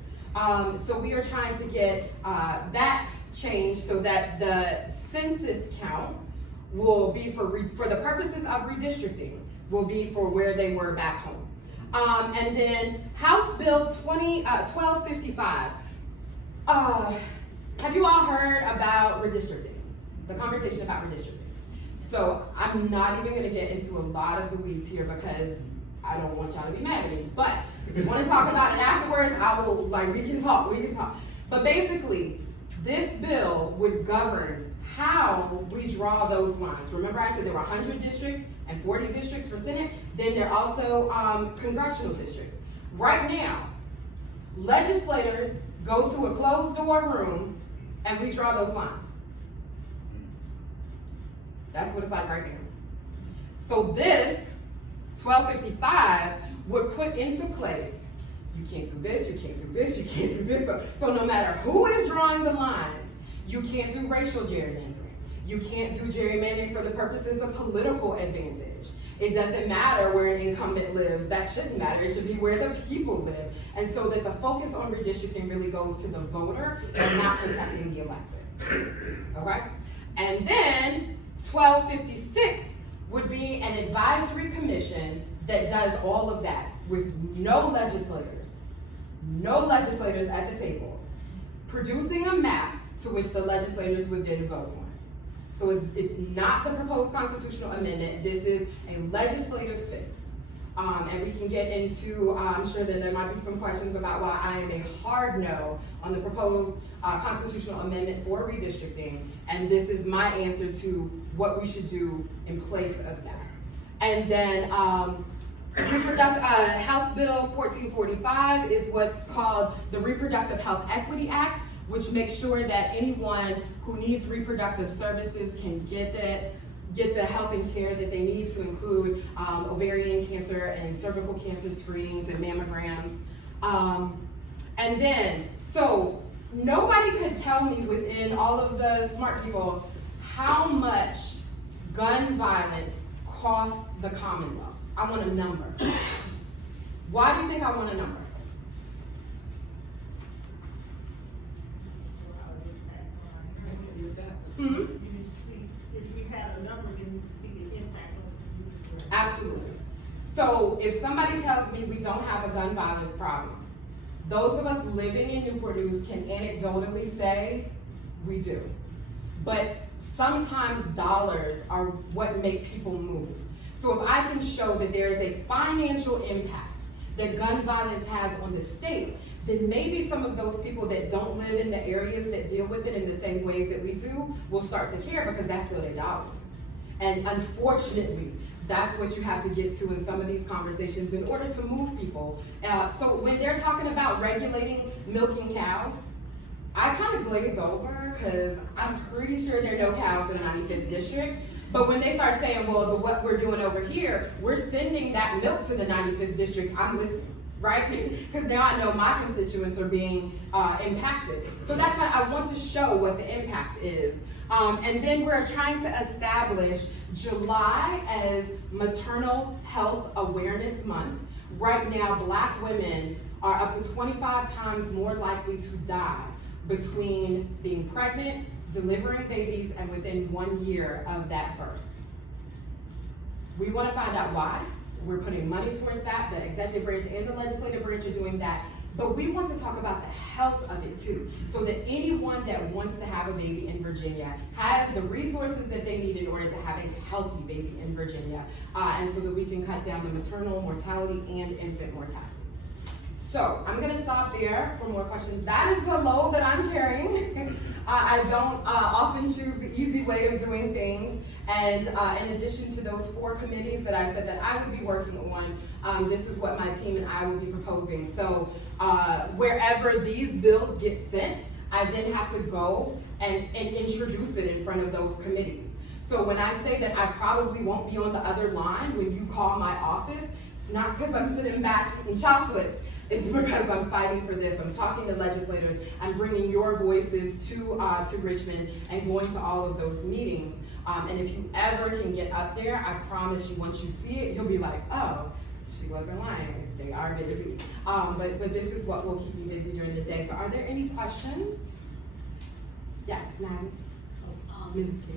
So we are trying to get that changed so that the census count will be for the purposes of redistricting, will be for where they were back home. And then House Bill 1255. Have you all heard about redistricting? The conversation about redistricting. So I'm not even gonna get into a lot of the weeds here because I don't want y'all to be mad at me. But if you wanna talk about it afterwards, we can talk. But basically, this bill would govern how we draw those lines. Remember I said there were 100 districts and 40 districts for Senate, then there are also congressional districts. Right now, legislators go to a closed door room and we draw those lines. That's what it's like right now. So this 1255 would put into place, you can't do this, you can't do this, you can't do this. So no matter who is drawing the lines, you can't do racial gerrymandering. You can't do gerrymandering for the purposes of political advantage. It doesn't matter where an incumbent lives. That shouldn't matter. It should be where the people live. And so that the focus on redistricting really goes to the voter and not protecting the elected. Okay? And then 1256 would be an advisory commission that does all of that with no legislators at the table, producing a map to which the legislators would then vote on. So it's not the proposed constitutional amendment, this is a legislative fix. And we can get into, I'm sure that there might be some questions about why I am a hard no on the proposed constitutional amendment for redistricting, and this is my answer to what we should do in place of that. And then House Bill 1445 is what's called the Reproductive Health Equity Act, which makes sure that anyone who needs reproductive services can get the help and care that they need, to include ovarian cancer and cervical cancer screenings and mammograms. And then, so nobody could tell me within all of the smart people how much gun violence costs the Commonwealth. I want a number. Why do you think I want a number? Hmm? If you had a number, then you see the impact on the Absolutely. So if somebody tells me we don't have a gun violence problem, those of us living in Newport News can anecdotally say we do. But sometimes dollars are what make people move. So if I can show that there is a financial impact that gun violence has on the state, then maybe some of those people that don't live in the areas that deal with it in the same ways that we do will start to care, because that's still their dollars. And unfortunately, that's what you have to get to in some of these conversations in order to move people. So when they're talking about regulating milking cows, I kind of glaze over because I'm pretty sure there are no cows in the 95th district. But when they start saying, well, what we're doing over here, we're sending that milk to the 95th district, I'm listening, right? Because now I know my constituents are being impacted. So that's why I want to show what the impact is. And then we're trying to establish July as Maternal Health Awareness Month. Right now, Black women are up to 25 times more likely to die between being pregnant, delivering babies, and within 1 year of that birth. We want to find out why. We're putting money towards that. The executive branch and the legislative branch are doing that. But we want to talk about the health of it too, so that anyone that wants to have a baby in Virginia has the resources that they need in order to have a healthy baby in Virginia, and so that we can cut down the maternal mortality and infant mortality. So I'm gonna stop there for more questions. That is the load that I'm carrying. I don't often choose the easy way of doing things. And in addition to those 4 committees that I said that I would be working on, this is what my team and I will be proposing. So wherever these bills get sent, I then have to go and introduce it in front of those committees. So when I say that I probably won't be on the other line when you call my office, it's not because I'm sitting back eating chocolates. It's because I'm fighting for this. I'm talking to legislators. I'm bringing your voices to Richmond and going to all of those meetings. And if you ever can get up there, I promise you, once you see it, you'll be like, oh, she wasn't lying. They are busy. But this is what will keep you busy during the day. So are there any questions? Yes, Maddie.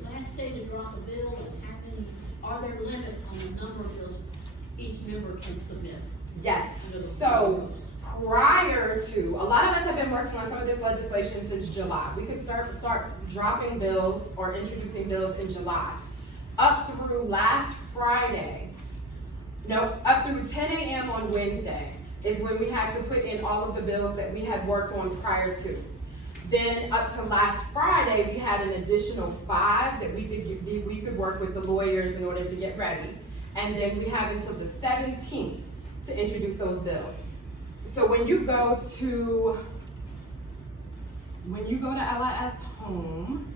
Last day to drop a bill, and how many, are there limits on the number of bills each member can submit? Yes. So prior to, a lot of us have been working on some of this legislation since July. We could start dropping bills or introducing bills in July. Up through last Friday, up through 10 a.m. on Wednesday is when we had to put in all of the bills that we had worked on prior to. Then up to last Friday, we had an additional 5 that we could work with the lawyers in order to get ready. And then we have until the 17th to introduce those bills. So when you go to LIS Home,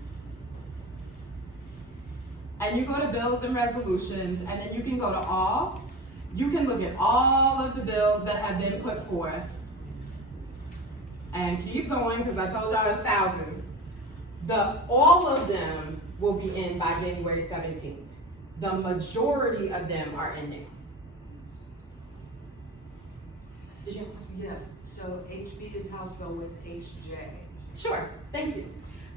and you go to bills and resolutions, and then you can go to all, you can look at all of the bills that have been put forth, and keep going, because I told y'all it's thousands. All of them will be in by January 17th. The majority of them are in there. Did you have a question? Yes, so HB is House Bill, what's HJ? Sure, thank you.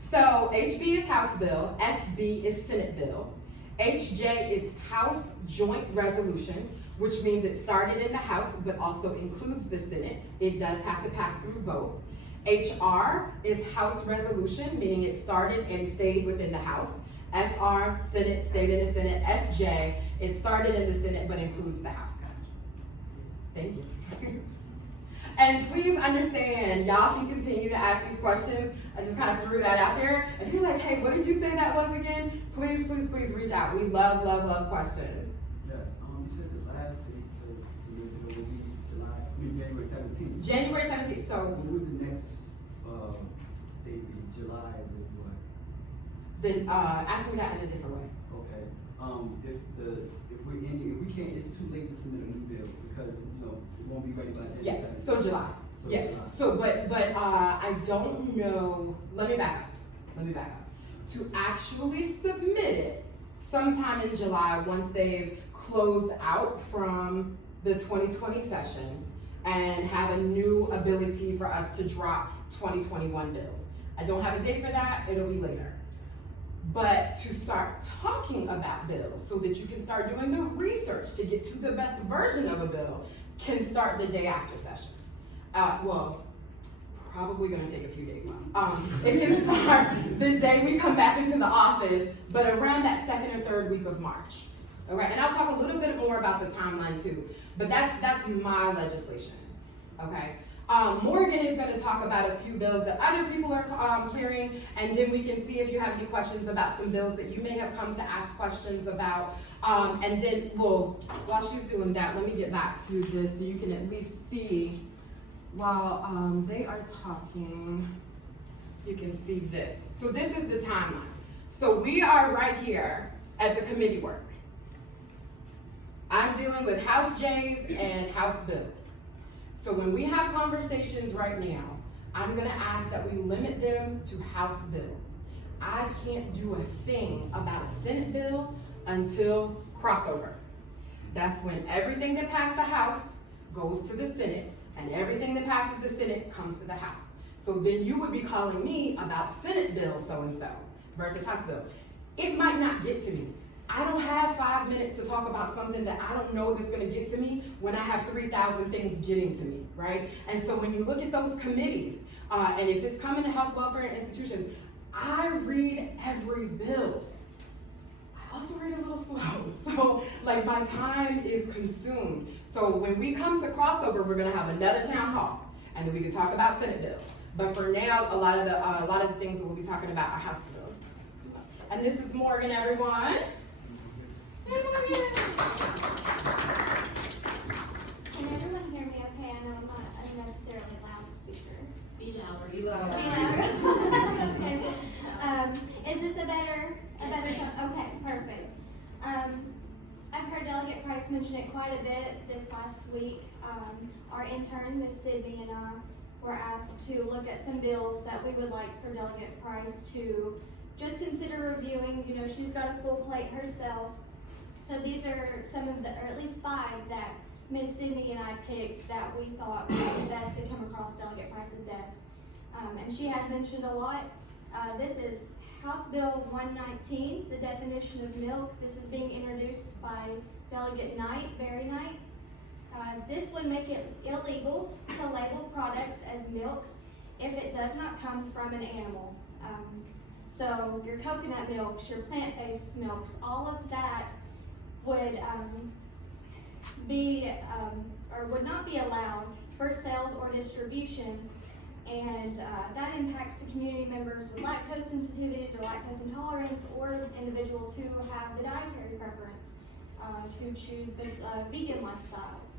So HB is House Bill, SB is Senate Bill, HJ is House Joint Resolution, which means it started in the House but also includes the Senate. It does have to pass through both. HR is House Resolution, meaning it started and stayed within the House. SR, Senate, stayed in the Senate. SJ, it started in the Senate but includes the House. Thank you. And please understand, y'all can continue to ask these questions. I just kind of threw that out there. If you're like, hey, what did you say that was again? Please, please, please reach out. We love, love, love questions. Yes, you said the last date to submit will be January 17th. January 17th, so. When would the next date be? July what? Then ask me that in a different way. Okay. If we can't, it's too late to submit a new bill because it won't be ready by January 17th. Yeah, so July. So Yeah, July. so but I don't know, let me back up. To actually submit it sometime in July, once they've closed out from the 2020 session and have a new ability for us to drop 2021 bills. I don't have a date for that, it'll be later. But to start talking about bills so that you can start doing the research to get to the best version of a bill can start the day after session. Well, probably gonna take a few days off. It can start the day we come back into the office, but around that 2nd or 3rd week of March. Okay, and I'll talk a little bit more about the timeline too, but that's my legislation, okay? Morgan is gonna talk about a few bills that other people are carrying, and then we can see if you have any questions about some bills that you may have come to ask questions about. And then, well, while she's doing that, let me get back to this so you can at least see while they are talking, you can see this. So this is the timeline. So we are right here at the committee work. I'm dealing with House J's and House bills. So when we have conversations right now, I'm gonna ask that we limit them to House bills. I can't do a thing about a Senate bill until crossover. That's when everything that passed the House goes to the Senate, and everything that passes the Senate comes to the House. So then you would be calling me about Senate bill so-and-so versus House bill. It might not get to me. I don't have 5 minutes to talk about something that I don't know that's gonna get to me when I have 3,000 things getting to me, right? And so when you look at those committees, and if it's coming to health, welfare, and institutions, I read every bill. I also read a little slow, so like my time is consumed. So when we come to crossover, we're gonna have another town hall, and then we can talk about Senate bills. But for now, a lot of the things that we'll be talking about are House bills. And this is Morgan, everyone. Hey, Morgan. Can everyone hear me okay? I know I'm not an unnecessarily loud speaker. Be louder. Be louder. Be louder. Okay. Is this a better tone? Okay, perfect. I've heard Delegate Price mention it quite a bit this last week. Our intern, Miss Sydney, and I were asked to look at some bills that we would like for Delegate Price to just consider reviewing. You know, she's got a full plate herself. So these are some of the, or at least 5 that Miss Sydney and I picked that we thought would be the best to come across Delegate Price's desk. And she has mentioned a lot. This is House Bill 119, the definition of milk. This is being introduced by Delegate Knight, Barry Knight. This would make it illegal to label products as milks if it does not come from an animal. So your coconut milks, your plant-based milks, all of that would would not be allowed for sales or distribution, and that impacts the community members with lactose sensitivities or lactose intolerance, or individuals who have the dietary preference, who choose vegan lifestyles.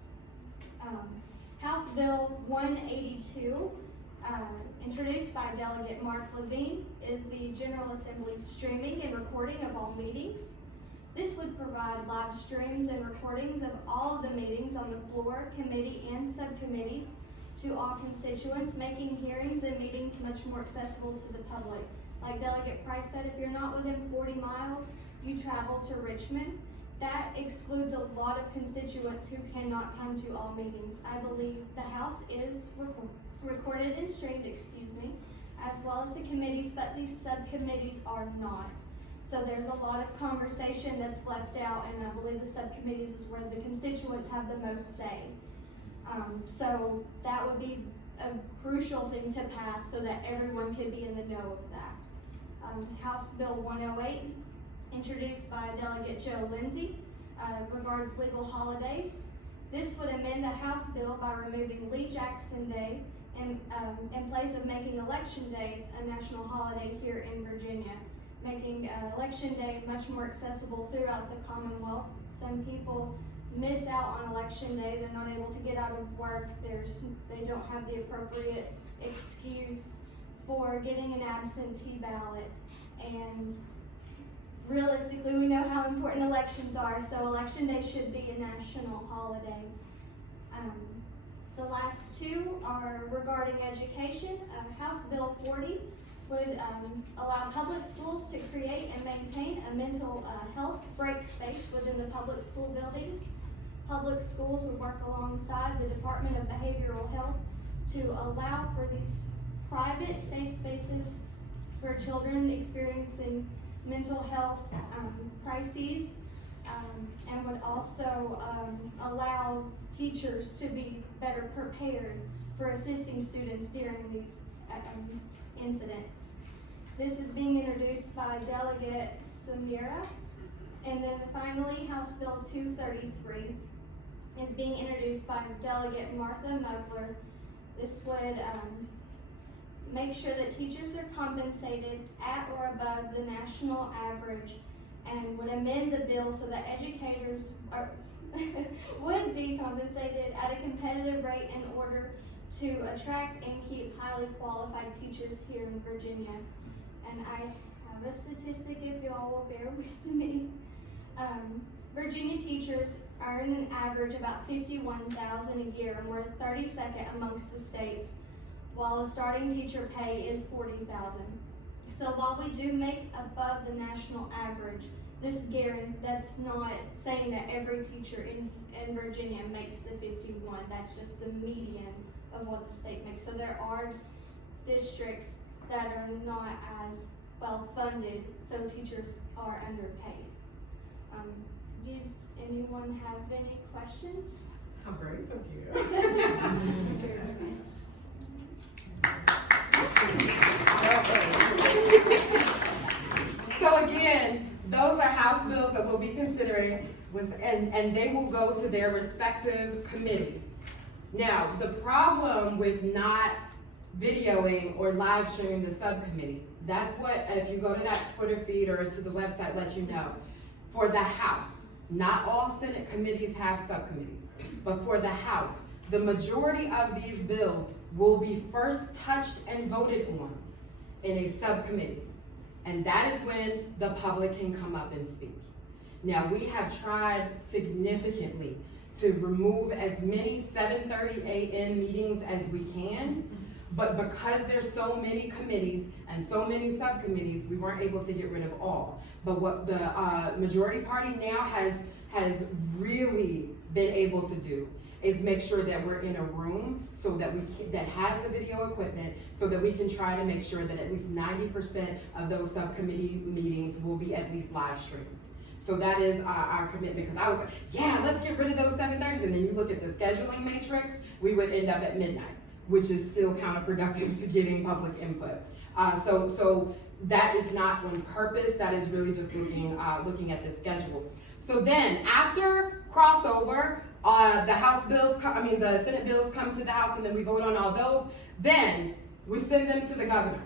House Bill 182, introduced by Delegate Mark Levine, is the General Assembly's streaming and recording of all meetings. This would provide live streams and recordings of all of the meetings on the floor, committee, and subcommittees to all constituents, making hearings and meetings much more accessible to the public. Like Delegate Price said, if you're not within 40 miles, you travel to Richmond. That excludes a lot of constituents who cannot come to all meetings. I believe the House is recorded and streamed, as well as the committees, but these subcommittees are not. So there's a lot of conversation that's left out, and I believe the subcommittees is where the constituents have the most say. So that would be a crucial thing to pass so that everyone could be in the know of that. House Bill 108, introduced by Delegate Joe Lindsay, regards legal holidays. This would amend the House bill by removing Lee Jackson Day in place of making Election Day a national holiday here in Virginia, making Election Day much more accessible throughout the Commonwealth. Some people miss out on Election Day. They're not able to get out of work. They don't have the appropriate excuse for getting an absentee ballot. And realistically, we know how important elections are, so Election Day should be a national holiday. The last 2 are regarding education. House Bill 40 would allow public schools to create and maintain a mental health break space within the public school buildings. Public schools would work alongside the Department of Behavioral Health to allow for these private safe spaces for children experiencing mental health crises, and would also allow teachers to be better prepared for assisting students during these incidents. This is being introduced by Delegate Samira. And then finally, House Bill 233 is being introduced by Delegate Martha Mugler. This would make sure that teachers are compensated at or above the national average, and would amend the bill so that educators would be compensated at a competitive rate in order to attract and keep highly qualified teachers here in Virginia. And I have a statistic if you all will bear with me. Virginia teachers earn an average about $51,000 a year, and we're 32nd amongst the states, while the starting teacher pay is $40,000. So while we do make above the national average, that's not saying that every teacher in Virginia makes the 51. That's just the median of what the state makes. So there are districts that are not as well funded, so teachers are underpaid. Does anyone have any questions? How brave of you. So again, those are House bills that we'll be considering, and they will go to their respective committees. Now, the problem with not videoing or live streaming the subcommittee, that's what, if you go to that Twitter feed or to the website, lets you know. For the House, not all Senate committees have subcommittees, but for the House, the majority of these bills will be first touched and voted on in a subcommittee. And that is when the public can come up and speak. Now, we have tried significantly to remove as many 7:30 a.m. meetings as we can, but because there's so many committees and so many subcommittees, we weren't able to get rid of all. But what the majority party now has really been able to do is make sure that we're in a room so that that has the video equipment, so that we can try to make sure that at least 90% of those subcommittee meetings will be at least live streamed. So that is our commitment, because I was like, yeah, let's get rid of those 7:30s, and then you look at the scheduling matrix, we would end up at midnight, which is still counterproductive to getting public input. So that is not on purpose, that is really just looking at the schedule. So then, after crossover, the House bills, the Senate bills come to the House, and then we vote on all those. Then we send them to the governor.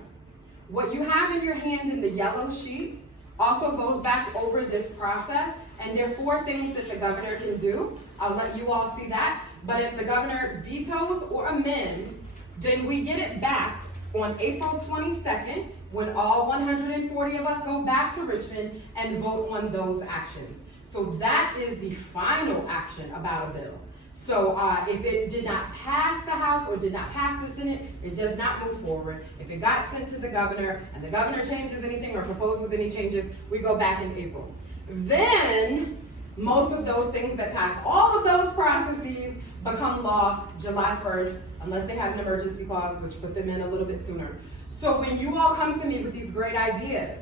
What you have in your hand in the yellow sheet also goes back over this process, and there are 4 things that the governor can do. I'll let you all see that. But if the governor vetoes or amends, then we get it back on April 22nd, when all 140 of us go back to Richmond and vote on those actions. So that is the final action about a bill. So if it did not pass the House or did not pass the Senate, it does not move forward. If it got sent to the governor and the governor changes anything or proposes any changes, we go back in April. Then most of those things that pass all of those processes become law July 1st, unless they had an emergency clause, which put them in a little bit sooner. So when you all come to me with these great ideas,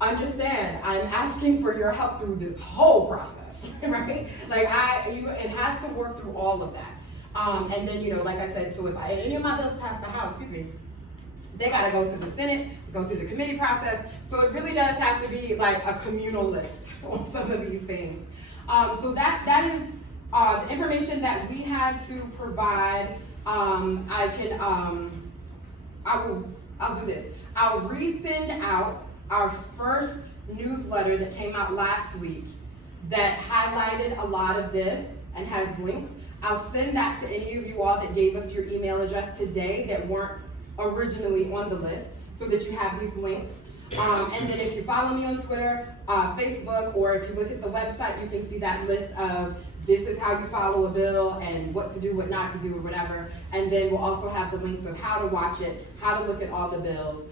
understand, I'm asking for your help through this whole process, right? It has to work through all of that. And then, like I said, so if any of my bills pass the House, they gotta go to the Senate, go through the committee process. So it really does have to be like a communal lift on some of these things. So that is the information that we had to provide. I'll do this. I'll resend out our first newsletter that came out last week that highlighted a lot of this and has links. I'll send that to any of you all that gave us your email address today that weren't originally on the list, so that you have these links. And then if you follow me on Twitter, Facebook, or if you look at the website, you can see that list of this is how you follow a bill and what to do, what not to do, or whatever. And then we'll also have the links of how to watch it, how to look at all the bills.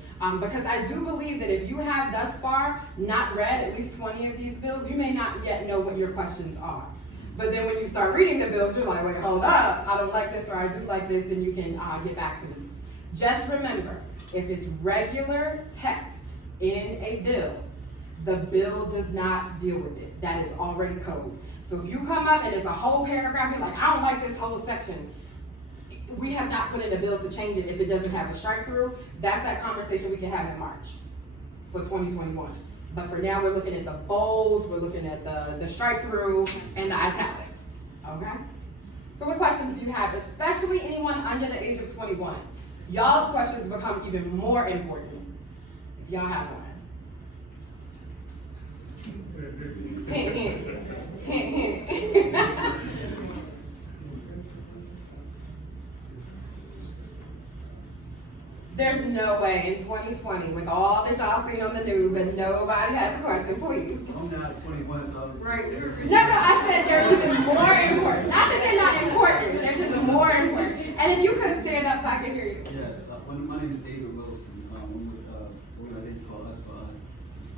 Because I do believe that if you have thus far not read at least 20 of these bills, you may not yet know what your questions are. But then when you start reading the bills, you're like, wait, hold up, I don't like this, or I do like this, then you can get back to me. Just remember, if it's regular text in a bill, the bill does not deal with it. That is already code. So if you come up and it's a whole paragraph, you're like, I don't like this whole section. We have not put in a bill to change it if it doesn't have a strike through. That's that conversation we can have in March for 2021. But for now, we're looking at the bold, we're looking at the strike through and the italics, okay? So what questions do you have, especially anyone under the age of 21? Y'all's questions become even more important if y'all have one. Hint, hint. Hint, hint. There's no way in 2020 with all that y'all seen on the news that nobody has a question, please. I'm not 21, so. Right, we were. No, I said they're even more important. Not that they're not important, they're just more important. And if you could stand up so I can hear you. Yes, my name is David Wilson. I'm with an organization called Us for Us.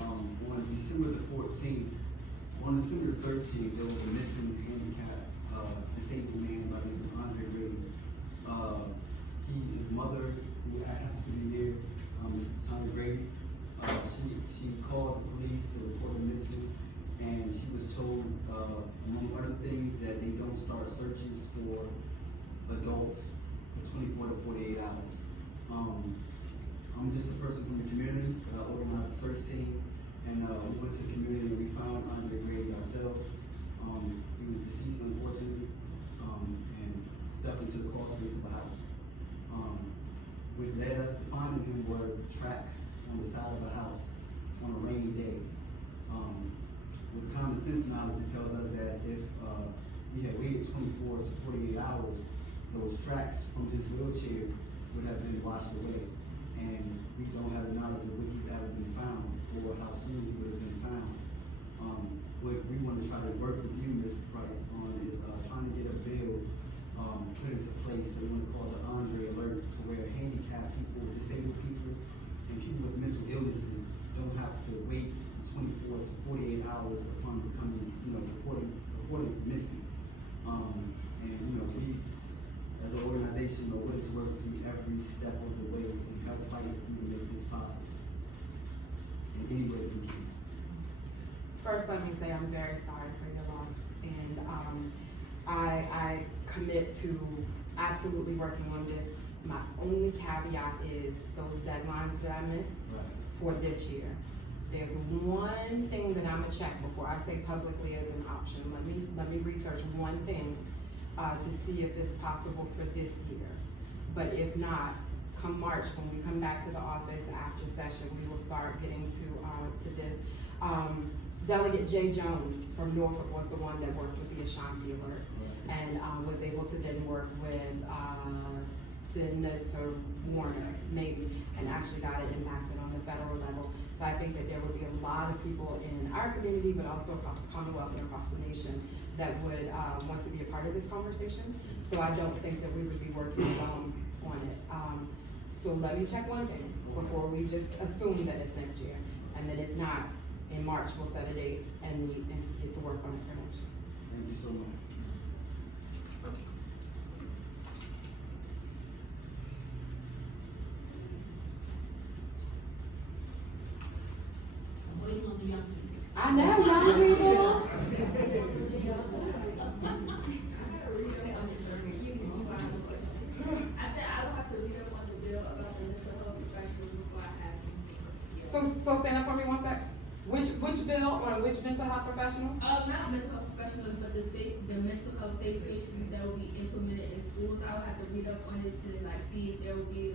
On December the 14th, on December the 13th, there was a missing handicapped, disabled man by the name of Andre Brady. His mother, who happens to be here, Mrs. Sonia Brady, she called the police to report him missing, and she was told, among other things, that they don't start searches for adults for 24 to 48 hours. I'm just a person from the community, but I organized a search team, and we went to the community and we found Andre Brady ourselves. He was deceased, unfortunately, and stepped into the crawl space of a house. What led us to finding him were tracks on the side of a house on a rainy day. With common sense knowledge, it tells us that if we had waited 24 to 48 hours, those tracks from his wheelchair would have been washed away. And we don't have the knowledge of when he would have been found or how soon he would have been found. What we want to try to work with you, Mr. Price, on is trying to get a bill put into place. So we want to call the Andre Alert, to where handicapped people, disabled people, and people with mental illnesses don't have to wait 24 to 48 hours upon becoming, reported missing. And we, as an organization, are willing to work with you every step of the way and help fight with you to make this possible in any way we can. First, let me say I'm very sorry for your loss, and I commit to absolutely working on this. My only caveat is those deadlines that I missed for this year. There's one thing that I'm gonna check before I say publicly as an option. Let me research one thing to see if it's possible for this year. But if not, come March, when we come back to the office after session, we will start getting to this. Delegate Jay Jones from Norfolk was the one that worked with the Ashanti Alert and was able to then work with Senator Warner, maybe, and actually got it impacted on the federal level. So I think that there would be a lot of people in our community, but also across the Commonwealth and across the nation that would want to be a part of this conversation. So I don't think that we would be working alone on it. So let me check one thing before we just assume that it's next year. And then if not, in March, we'll set a date and meet and get to work on it for next year. Thank you so much. I'm waiting on the young people. I know, young people. I said I will have to read up on the bill about the mental health professionals before I have you. So stand up for me one sec. Which bill on which mental health professionals? Not mental health professionals, but the mental health safe station that will be implemented in schools. I will have to read up on it to see if there will be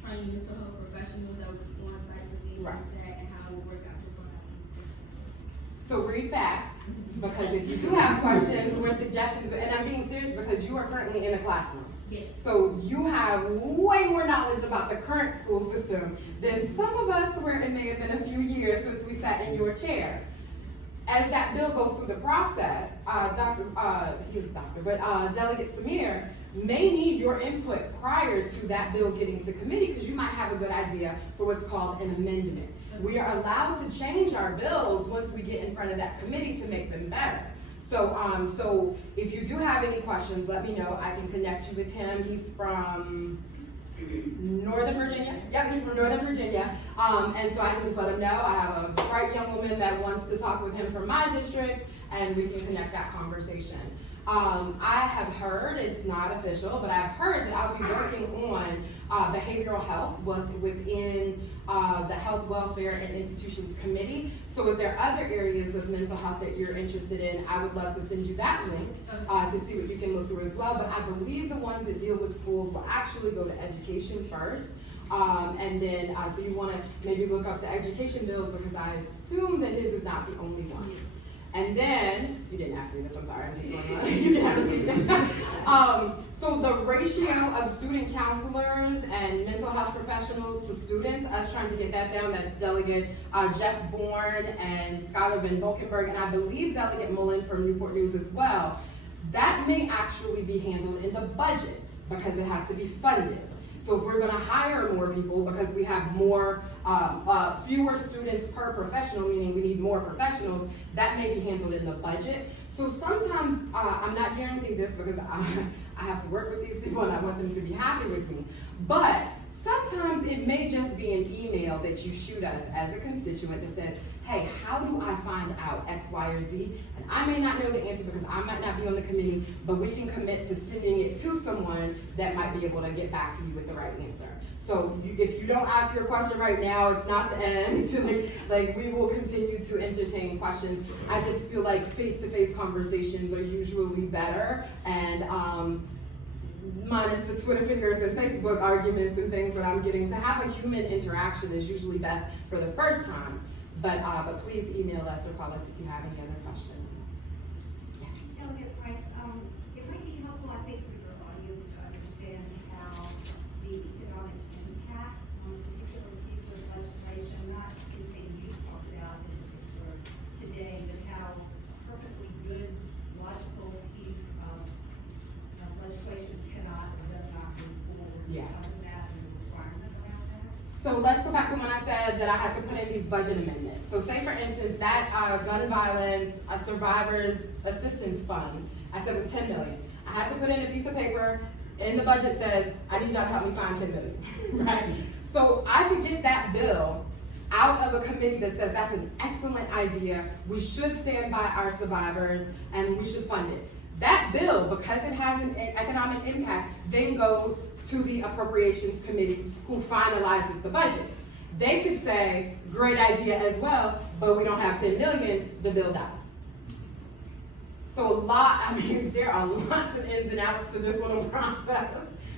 trained mental health professionals that will be on site for things Right. like that and how it will work out before I have you. So read fast, because if you do have questions or suggestions, and I'm being serious because you are currently in a classroom. Yes. So you have way more knowledge about the current school system than some of us where it may have been a few years since we sat in your chair. As that bill goes through the process, Delegate Samir may need your input prior to that bill getting to committee, because you might have a good idea for what's called an amendment. We are allowed to change our bills once we get in front of that committee to make them better. So if you do have any questions, let me know. I can connect you with him. He's from Northern Virginia. Yep, he's from Northern Virginia. And so I can just let him know. I have a bright young woman that wants to talk with him from my district, and we can connect that conversation. I have heard, it's not official, but I've heard that I'll be working on behavioral health within the Health, Welfare, and Institutions Committee. So if there are other areas of mental health that you're interested in, I would love to send you that link to see what you can look through as well. But I believe the ones that deal with schools will actually go to education first. And then, so you want to maybe look up the education bills, because I assume that his is not the only one. And then, you didn't ask me this, I'm sorry, I'm just going on. You can have a seat. So the ratio of student counselors and mental health professionals to students, us trying to get that down, that's Delegate Jeff Bourne and Skylar Van Volkenberg, and I believe Delegate Mullen from Newport News as well. That may actually be handled in the budget because it has to be funded. So if we're gonna hire more people because we have more, fewer students per professional, meaning we need more professionals, that may be handled in the budget. So sometimes, I'm not guaranteeing this because I have to work with these people and I want them to be happy with me. But sometimes it may just be an email that you shoot us as a constituent that says, hey, how do I find out X, Y, or Z? And I may not know the answer because I might not be on the committee, but we can commit to sending it to someone that might be able to get back to you with the right answer. So if you don't ask your question right now, it's not the end. Like we will continue to entertain questions. I just feel like face-to-face conversations are usually better, and minus the Twitter fingers and Facebook arguments and things that I'm getting, to have a human interaction is usually best for the first time. But please email us or call us if you have any other questions. Yes. Delegate Price, it might be helpful, I think, for your audience to understand how the economic impact on a particular piece of legislation, not anything you talked about in particular today, but how a perfectly good, logical piece of legislation cannot or does not move forward Yeah. because of that and the requirement around that. So let's go back to when I said that I had to put in these budget amendments. So say for instance, that gun violence survivors assistance fund, I said was 10 million. I had to put in a piece of paper, in the budget says, I need y'all to help me find 10 million, right? So I could get that bill out of a committee that says that's an excellent idea, we should stand by our survivors, and we should fund it. That bill, because it has an economic impact, then goes to the Appropriations Committee who finalizes the budget. They could say, great idea as well, but we don't have 10 million, the bill dies. So there are lots of ins and outs to this little process,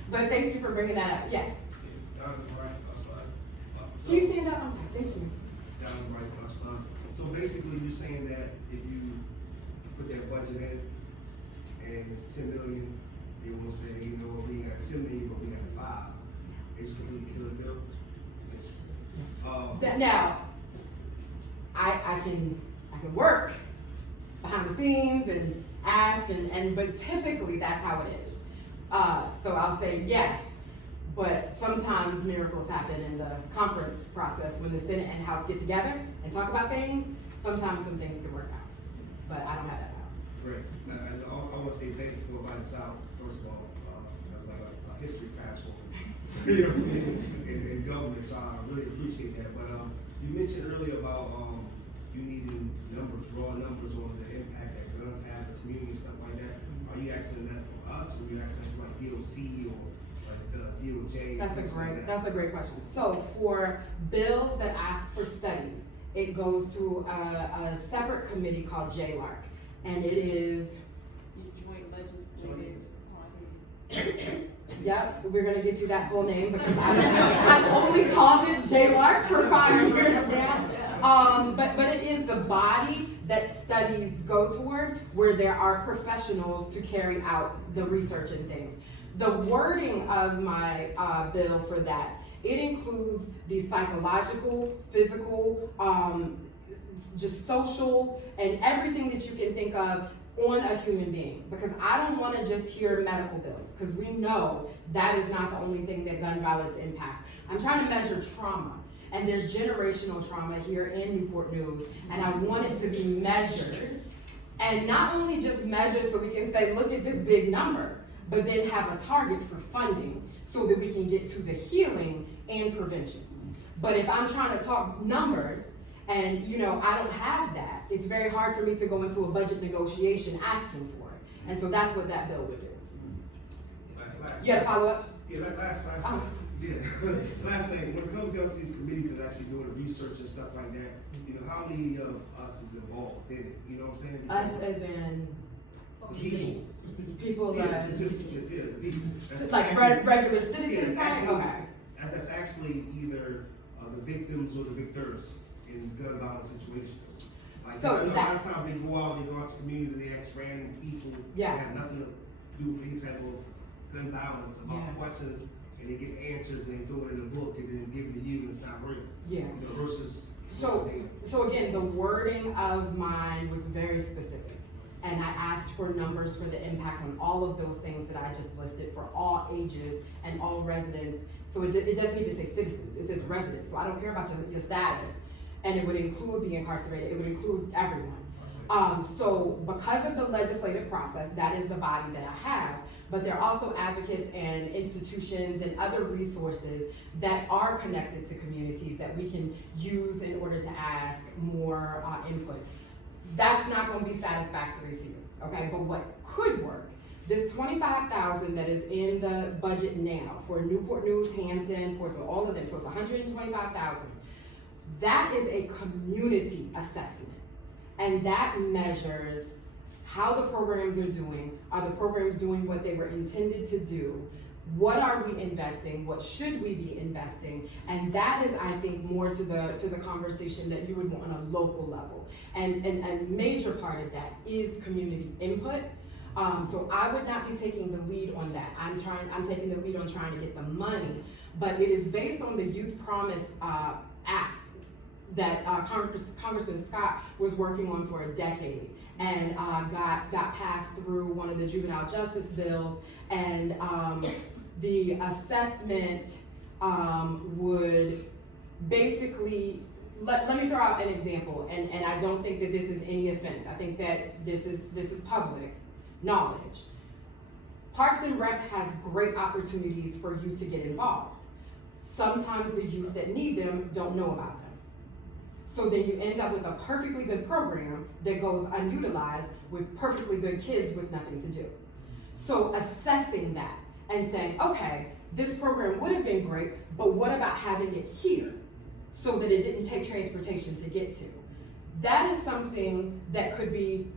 but thank you for bringing that up, yes. Can you stand up? I'm sorry, thank you. So basically, you're saying that if you put that budget in and it's 10 million, they will say, you know, we got 10 million, but we have 5. It's completely kill the bill. Now, I can work behind the scenes and ask, but typically that's how it is. So I'll say yes, but sometimes miracles happen in the conference process when the Senate and House get together and talk about things. Sometimes some things can work out, but I don't have that power. Great. I want to say thank you for inviting us out, first of all. That was like a history class for me. You know what I'm saying? In government, so I really appreciate that. But you mentioned earlier about you needing numbers, raw numbers on the impact that guns have in the community and stuff like that. Are you asking that for us, or are you asking for like DOC or like the DOJ? That's a great question. So for bills that ask for studies, it goes to a separate committee called JLARC, and it is Joint Legislative. Yep, we're gonna get you that full name because I've only called it JLARC for 5 years now. But it is the body that studies go toward, where there are professionals to carry out the research and things. The wording of my bill for that, it includes the psychological, physical, just social, and everything that you can think of on a human being, because I don't want to just hear medical bills, because we know that is not the only thing that gun violence impacts. I'm trying to measure trauma, and there's generational trauma here in Newport News, and I want it to be measured, and not only just measured so we can say, look at this big number, but then have a target for funding so that we can get to the healing and prevention. But if I'm trying to talk numbers, and I don't have that, it's very hard for me to go into a budget negotiation asking for it. And so that's what that bill would do. You got a follow up? Yeah, last thing. Yeah. Last thing, when it comes down to these committees that actually doing the research and stuff like that, how many of us is involved in it? You know what I'm saying? Us as in The people Yeah, that, the people. That's like actually- regular Yeah, citizens, that's right? actually- Okay. That's actually either the victims or the victors in gun violence situations. Like, So I know a lot that- of times they go out to communities and they ask random people Yeah. that have nothing to do with any type of gun violence about Yeah. questions, and they get answers and they throw it in a book and then give it to you and it's not real. Yeah. You know, versus. So again, the wording of mine was very specific. And I asked for numbers for the impact on all of those things that I just listed for all ages and all residents. So it doesn't even say citizens, it says residents. So I don't care about your status. And it would include the incarcerated, it would include everyone. So because of the legislative process, that is the body that I have, but there are also advocates and institutions and other resources that are connected to communities that we can use in order to ask more input. That's not gonna be satisfactory to you, okay? But what could work, this 25,000 that is in the budget now for Newport News, Hampton, Portsmouth, all of them, so it's 125,000. That is a community assessment. And that measures how the programs are doing. Are the programs doing what they were intended to do? What are we investing? What should we be investing? And that is, I think, more to the conversation that you would want on a local level. And a major part of that is community input. So I would not be taking the lead on that. I'm taking the lead on trying to get the money, but it is based on the Youth Promise Act that Congressman Scott was working on for a decade and got passed through one of the juvenile justice bills, and the assessment would basically, let me throw out an example, and I don't think that this is any offense. I think that this is public knowledge. Parks and Rec has great opportunities for you to get involved. Sometimes the youth that need them don't know about them. So then you end up with a perfectly good program that goes unutilized with perfectly good kids with nothing to do. So assessing that and saying, okay, this program would have been great, but what about having it here so that it didn't take transportation to get to? That is something that could be,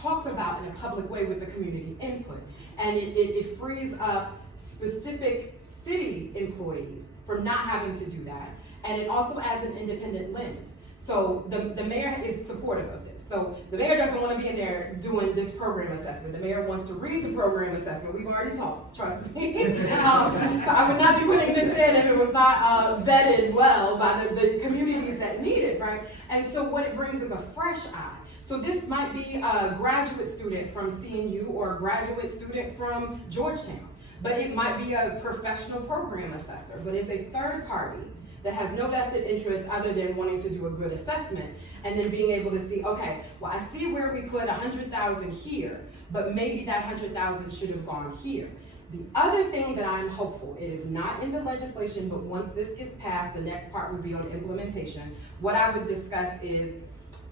talked about in a public way with the community input. And it frees up specific city employees from not having to do that. And it also adds an independent lens. So the mayor is supportive of this. So the mayor doesn't want to be in there doing this program assessment. The mayor wants to read the program assessment. We've already talked, trust me. So I would not be putting this in if it was not vetted well by the communities that need it, right? And so what it brings is a fresh eye. So this might be a graduate student from CNU or a graduate student from Georgetown, but it might be a professional program assessor, but it's a third party that has no vested interest other than wanting to do a good assessment, and then being able to see, okay, well, I see where we put 100,000 here, but maybe that 100,000 should have gone here. The other thing that I'm hopeful, it is not in the legislation, but once this gets passed, the next part would be on implementation. What I would discuss is,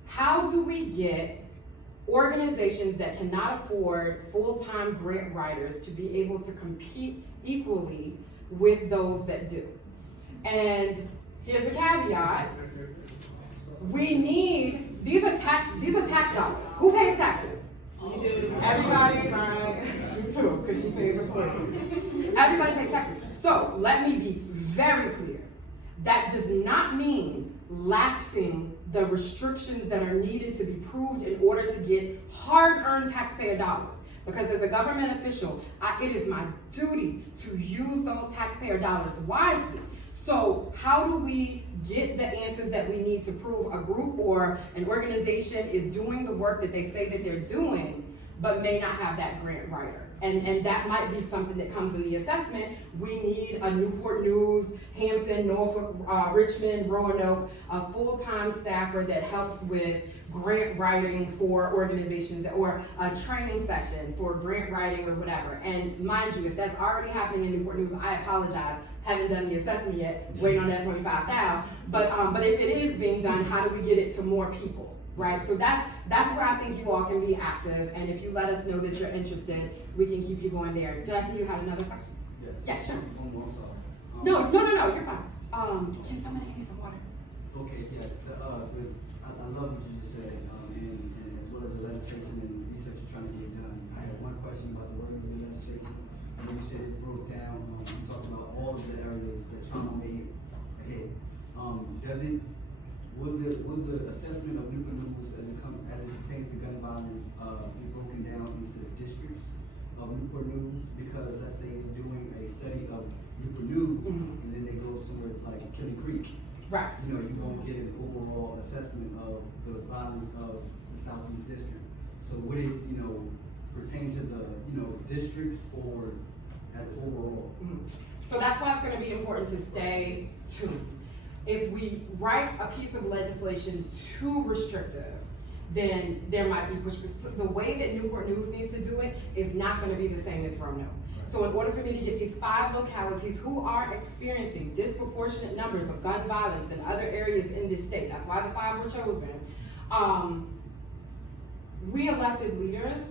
how do we get organizations that cannot afford full-time grant writers to be able to compete equally with those that do? And here's the caveat. We need, these are tax dollars. Who pays taxes? You do. Everybody, right? Me too, because she pays it for you. Everybody pays taxes. So let me be very clear. That does not mean laxing the restrictions that are needed to be proved in order to get hard-earned taxpayer dollars. Because as a government official, it is my duty to use those taxpayer dollars wisely. So how do we get the answers that we need to prove a group or an organization is doing the work that they say that they're doing, but may not have that grant writer? And that might be something that comes in the assessment. We need a Newport News, Hampton, Norfolk, Richmond, Roanoke, a full-time staffer that helps with grant writing for organizations, or a training session for grant writing or whatever. And mind you, if that's already happening in Newport News, I apologize. Haven't done the assessment yet, waiting on that 25,000. But if it is being done, how do we get it to more people, right? So that's where I think you all can be active, and if you let us know that you're interested, we can keep you going there. Did I see you had another question? Yes. Yeah, sure. I'm sorry. No, you're fine. Can somebody give me some water? Okay, yes, I love what you just said, and as well as the legislation and research you're trying to get done. I have one question about the wording of the legislation. I know you said it broke down, you talked about all of the areas that trauma may hit. Would the assessment of of Newport News, because let's say it's doing a study of Newport News, Mhm. and then they go somewhere it's like Killing Creek. Right. You know, you won't get an overall assessment of the violence of the Southeast District. So would it, pertain to the, districts or as overall? So that's why it's gonna be important to stay tuned. If we write a piece of legislation too restrictive, then there might be pushback. The way that Newport News needs to do it is not gonna be the same as Roanoke. So in order for me to get these 5 localities who are experiencing disproportionate numbers of gun violence in other areas in this state, that's why the 5 were chosen, we elected leaders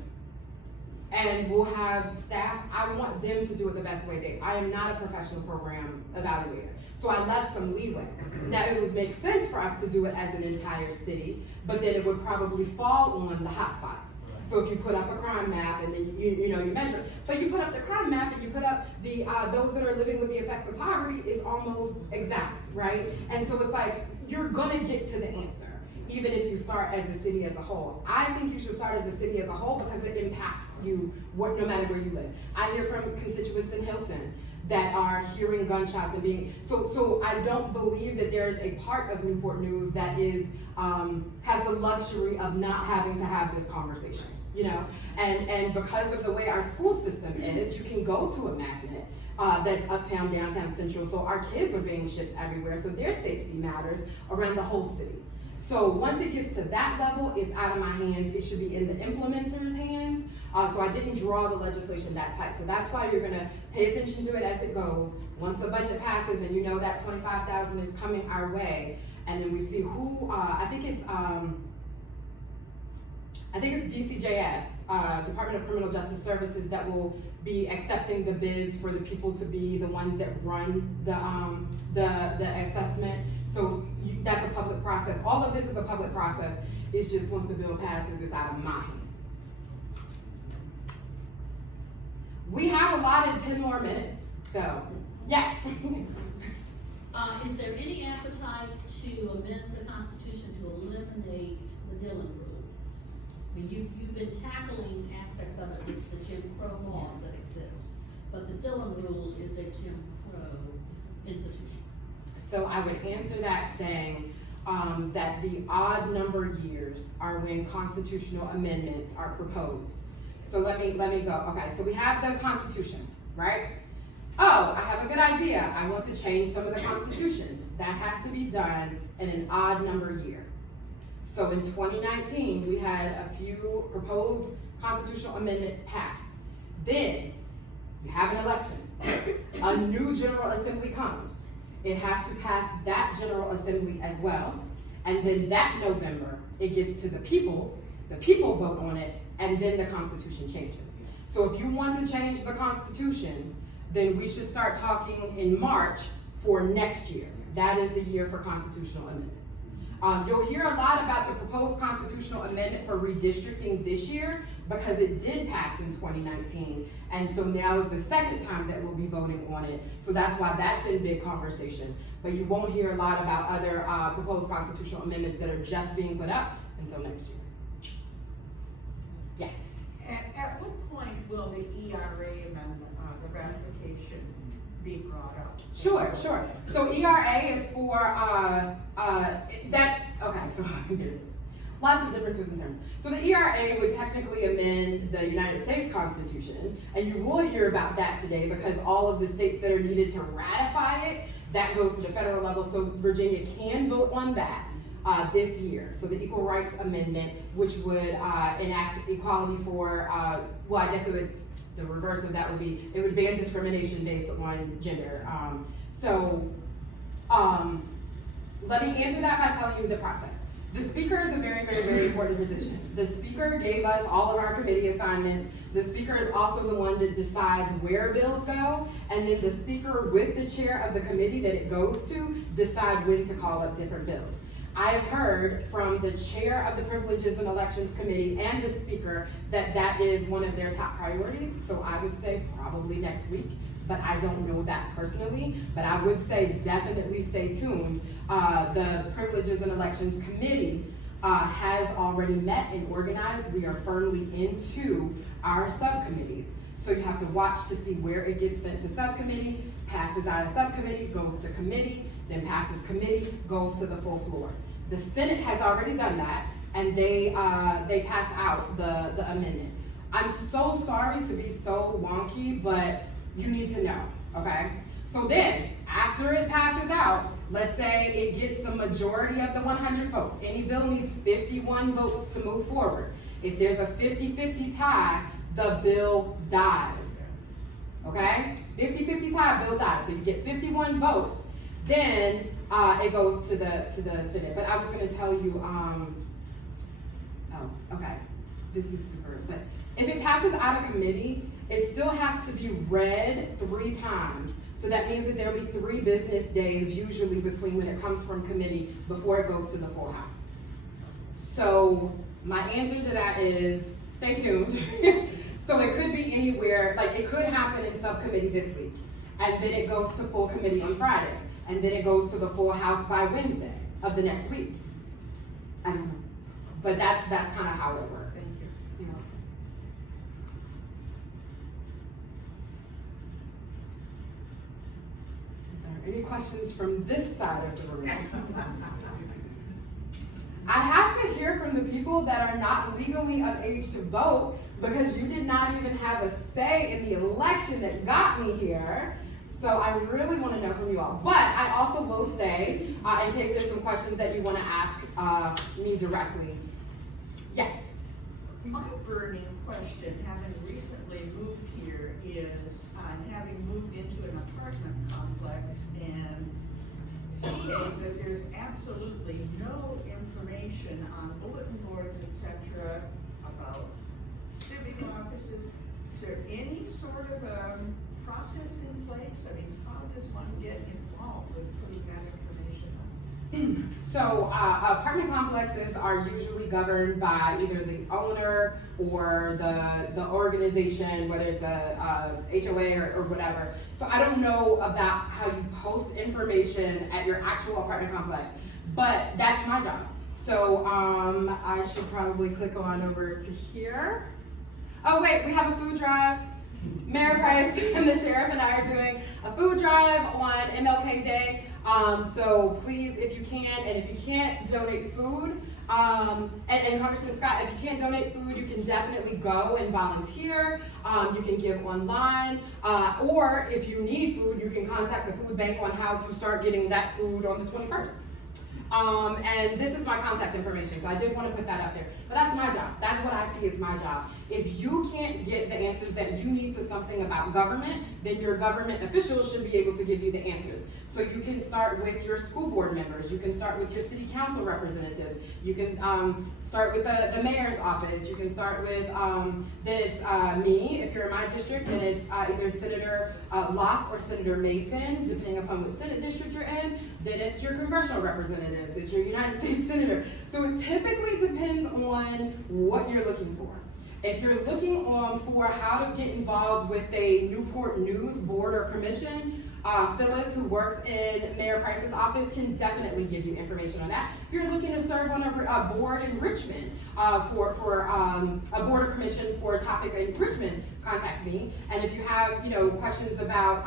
and we'll have staff. I want them to do it the best way I am not a professional program evaluator. So I left some leeway. Now, it would make sense for us to do it as an entire city, but then it would probably fall on the hotspots. So if you put up a crime map and then you measure, but you put up the crime map and you put up the those that are living with the effects of poverty is almost exact, right? And so it's like you're gonna get to the answer, even if you start as a city as a whole. I think you should start as a city as a whole because it impacts you no matter where you live. I hear from constituents in Hilton that are hearing gunshots and being so I don't believe that there is a part of Newport News that is has the luxury of not having to have this conversation, and because of the way our school system is, you can go to a magnet that's uptown, downtown, central, so our kids are being shipped everywhere, so their safety matters around the whole city. So once it gets to that level, it's out of my hands. It should be in the implementers' hands. So I didn't draw the legislation that tight. So that's why you're gonna pay attention to it as it goes. Once the budget passes and you know that 25,000 is coming our way, and then we see who, I think it's DCJS, Department of Criminal Justice Services, that will be accepting the bids for the people to be the ones that run the assessment. So that's a public process. All of this is a public process. It's just once the bill passes, it's out of my hands. We have allotted 10 more minutes, so yes. Is there any appetite to amend the Constitution to eliminate the Dillon Rule? I mean, you've been tackling aspects of it with the Jim Crow laws that exist, but the Dillon Rule is a Jim Crow institution. So I would answer that saying that the odd number years are when constitutional amendments are proposed. So let me go. Okay, so we have the Constitution, right? Oh, I have a good idea. I want to change some of the Constitution. That has to be done in an odd number year. So in 2019, we had a few proposed constitutional amendments passed. Then you have an election. A new General Assembly comes. It has to pass that General Assembly as well. And then that November, it gets to the people vote on it, and then the Constitution changes. So if you want to change the Constitution, then we should start talking in March for next year. That is the year for constitutional amendments. You'll hear a lot about the proposed constitutional amendment for redistricting this year because it did pass in 2019. And so now is the second time that we'll be voting on it. So that's why that's in big conversation. But you won't hear a lot about other proposed constitutional amendments that are just being put up until next year. Yes. At what point will the ERA amendment, the ratification, be brought up? Sure. So ERA is for so there's lots of different twists and turns. So the ERA would technically amend the United States Constitution, and you will hear about that today because all of the states that are needed to ratify it, that goes to the federal level. So Virginia can vote on that this year. So the Equal Rights Amendment, which would enact equality for, the reverse of that would be, it would ban discrimination based on gender. Let me answer that by telling you the process. The speaker is a very, very, very important position. The speaker gave us all of our committee assignments. The speaker is also the one that decides where bills go, and then the speaker with the chair of the committee that it goes to decide when to call up different bills. I have heard from the chair of the Privileges and Elections Committee and the speaker that that is one of their top priorities, so I would say probably next week, but I don't know that personally, but I would say definitely stay tuned. The Privileges and Elections Committee has already met and organized. We are firmly into our subcommittees. So you have to watch to see where it gets sent to subcommittee, passes out of subcommittee, goes to committee, then passes committee, goes to the full floor. The Senate has already done that, and they passed out the amendment. I'm so sorry to be so wonky, but you need to know, okay? So then, after it passes out, let's say it gets the majority of the 100 votes. Any bill needs 51 votes to move forward. If there's a 50-50 tie, the bill dies, okay? 50-50 tie, bill dies. So you get 51 votes, then it goes to the Senate. But I was gonna tell you, oh, okay, this is super, but if it passes out of committee, it still has to be read 3 times. So that means that there'll be 3 business days usually between when it comes from committee before it goes to the full house. So my answer to that is stay tuned. So it could be anywhere, like it could happen in subcommittee this week, and then it goes to full committee on Friday, and then it goes to the full house by Wednesday of the next week. I don't know, but that's kind of how it works. Thank you. Yeah. Are there any questions from this side of the room? I have to hear from the people that are not legally of age to vote, because you did not even have a say in the election that got me here. So I really want to know from you all. But I also will say, in case there's some questions that you want to ask me directly. Yes. My burning question, having recently moved here, is having moved into an apartment complex and seeing that there's absolutely no information on bulletin boards, etc., about civic offices. Is there any sort of process in place? I mean, how does one get involved with putting that information on? So apartment complexes are usually governed by either the owner or the organization, whether it's a HOA or whatever. So I don't know about how you post information at your actual apartment complex, but that's my job. So I should probably click on over to here. Oh wait, we have a food drive. Mayor Price and the sheriff and I are doing a food drive on MLK Day. So please, if you can, and if you can't donate food, and Congressman Scott, if you can't donate food, you can definitely go and volunteer. You can give online, or if you need food, you can contact the food bank on how to start getting that food on the 21st. And this is my contact information, so I did want to put that out there. But that's my job. That's what I see as my job. If you can't get the answers that you need to something about government, then your government officials should be able to give you the answers. So you can start with your school board members. You can start with your city council representatives. You can start with the mayor's office. You can start with, then it's me, if you're in my district, then it's either Senator Locke or Senator Mason, depending upon what Senate district you're in. Then it's your congressional representatives. It's your United States Senator. So it typically depends on what you're looking for. If you're looking for how to get involved with a Newport News board or commission, Phyllis, who works in Mayor Price's office, can definitely give you information on that. If you're looking to serve on a board in Richmond, for a board or commission for a topic in Richmond, contact me. And if you have, questions about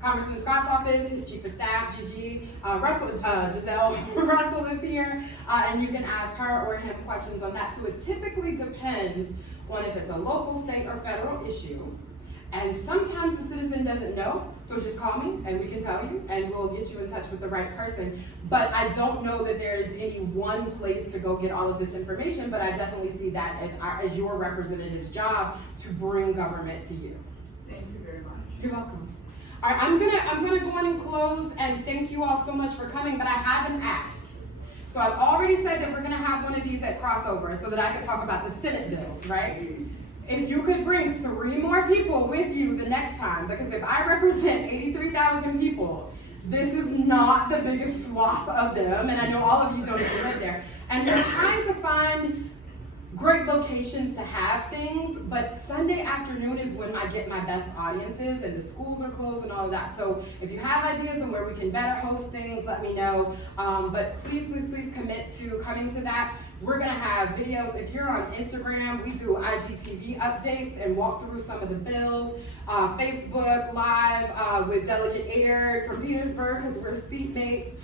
Congressman Scott's office, his chief of staff, Gigi Giselle Russell is here, and you can ask her or him questions on that. So it typically depends on if it's a local, state, or federal issue. And sometimes the citizen doesn't know, so just call me and we can tell you, and we'll get you in touch with the right person. But I don't know that there is any one place to go get all of this information, but I definitely see that as your representative's job to bring government to you. Thank you very much. You're welcome. All right, I'm gonna go on and close, and thank you all so much for coming, but I haven't asked. So I've already said that we're gonna have one of these at crossover so that I can talk about the Senate bills, right? If you could bring 3 more people with you the next time, because if I represent 83,000 people, this is not the biggest swath of them, and I know all of you don't even live there. And we're trying to find great locations to have things, but Sunday afternoon is when I get my best audiences, and the schools are closed and all of that. So if you have ideas on where we can better host things, let me know. But please, please, please commit to coming to that. We're gonna have videos. If you're on Instagram, we do IGTV updates and walk through some of the bills. Facebook Live with Delegate Ayer from Petersburg, because we're seatmates.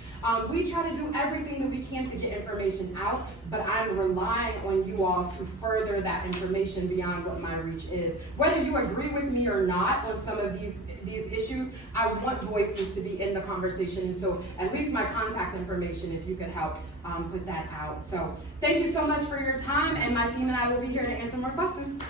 We try to do everything that we can to get information out, but I'm relying on you all to further that information beyond what my reach is. Whether you agree with me or not on some of these issues, I want voices to be in the conversation. So at least my contact information, if you could help put that out. So thank you so much for your time, and my team and I will be here to answer more questions.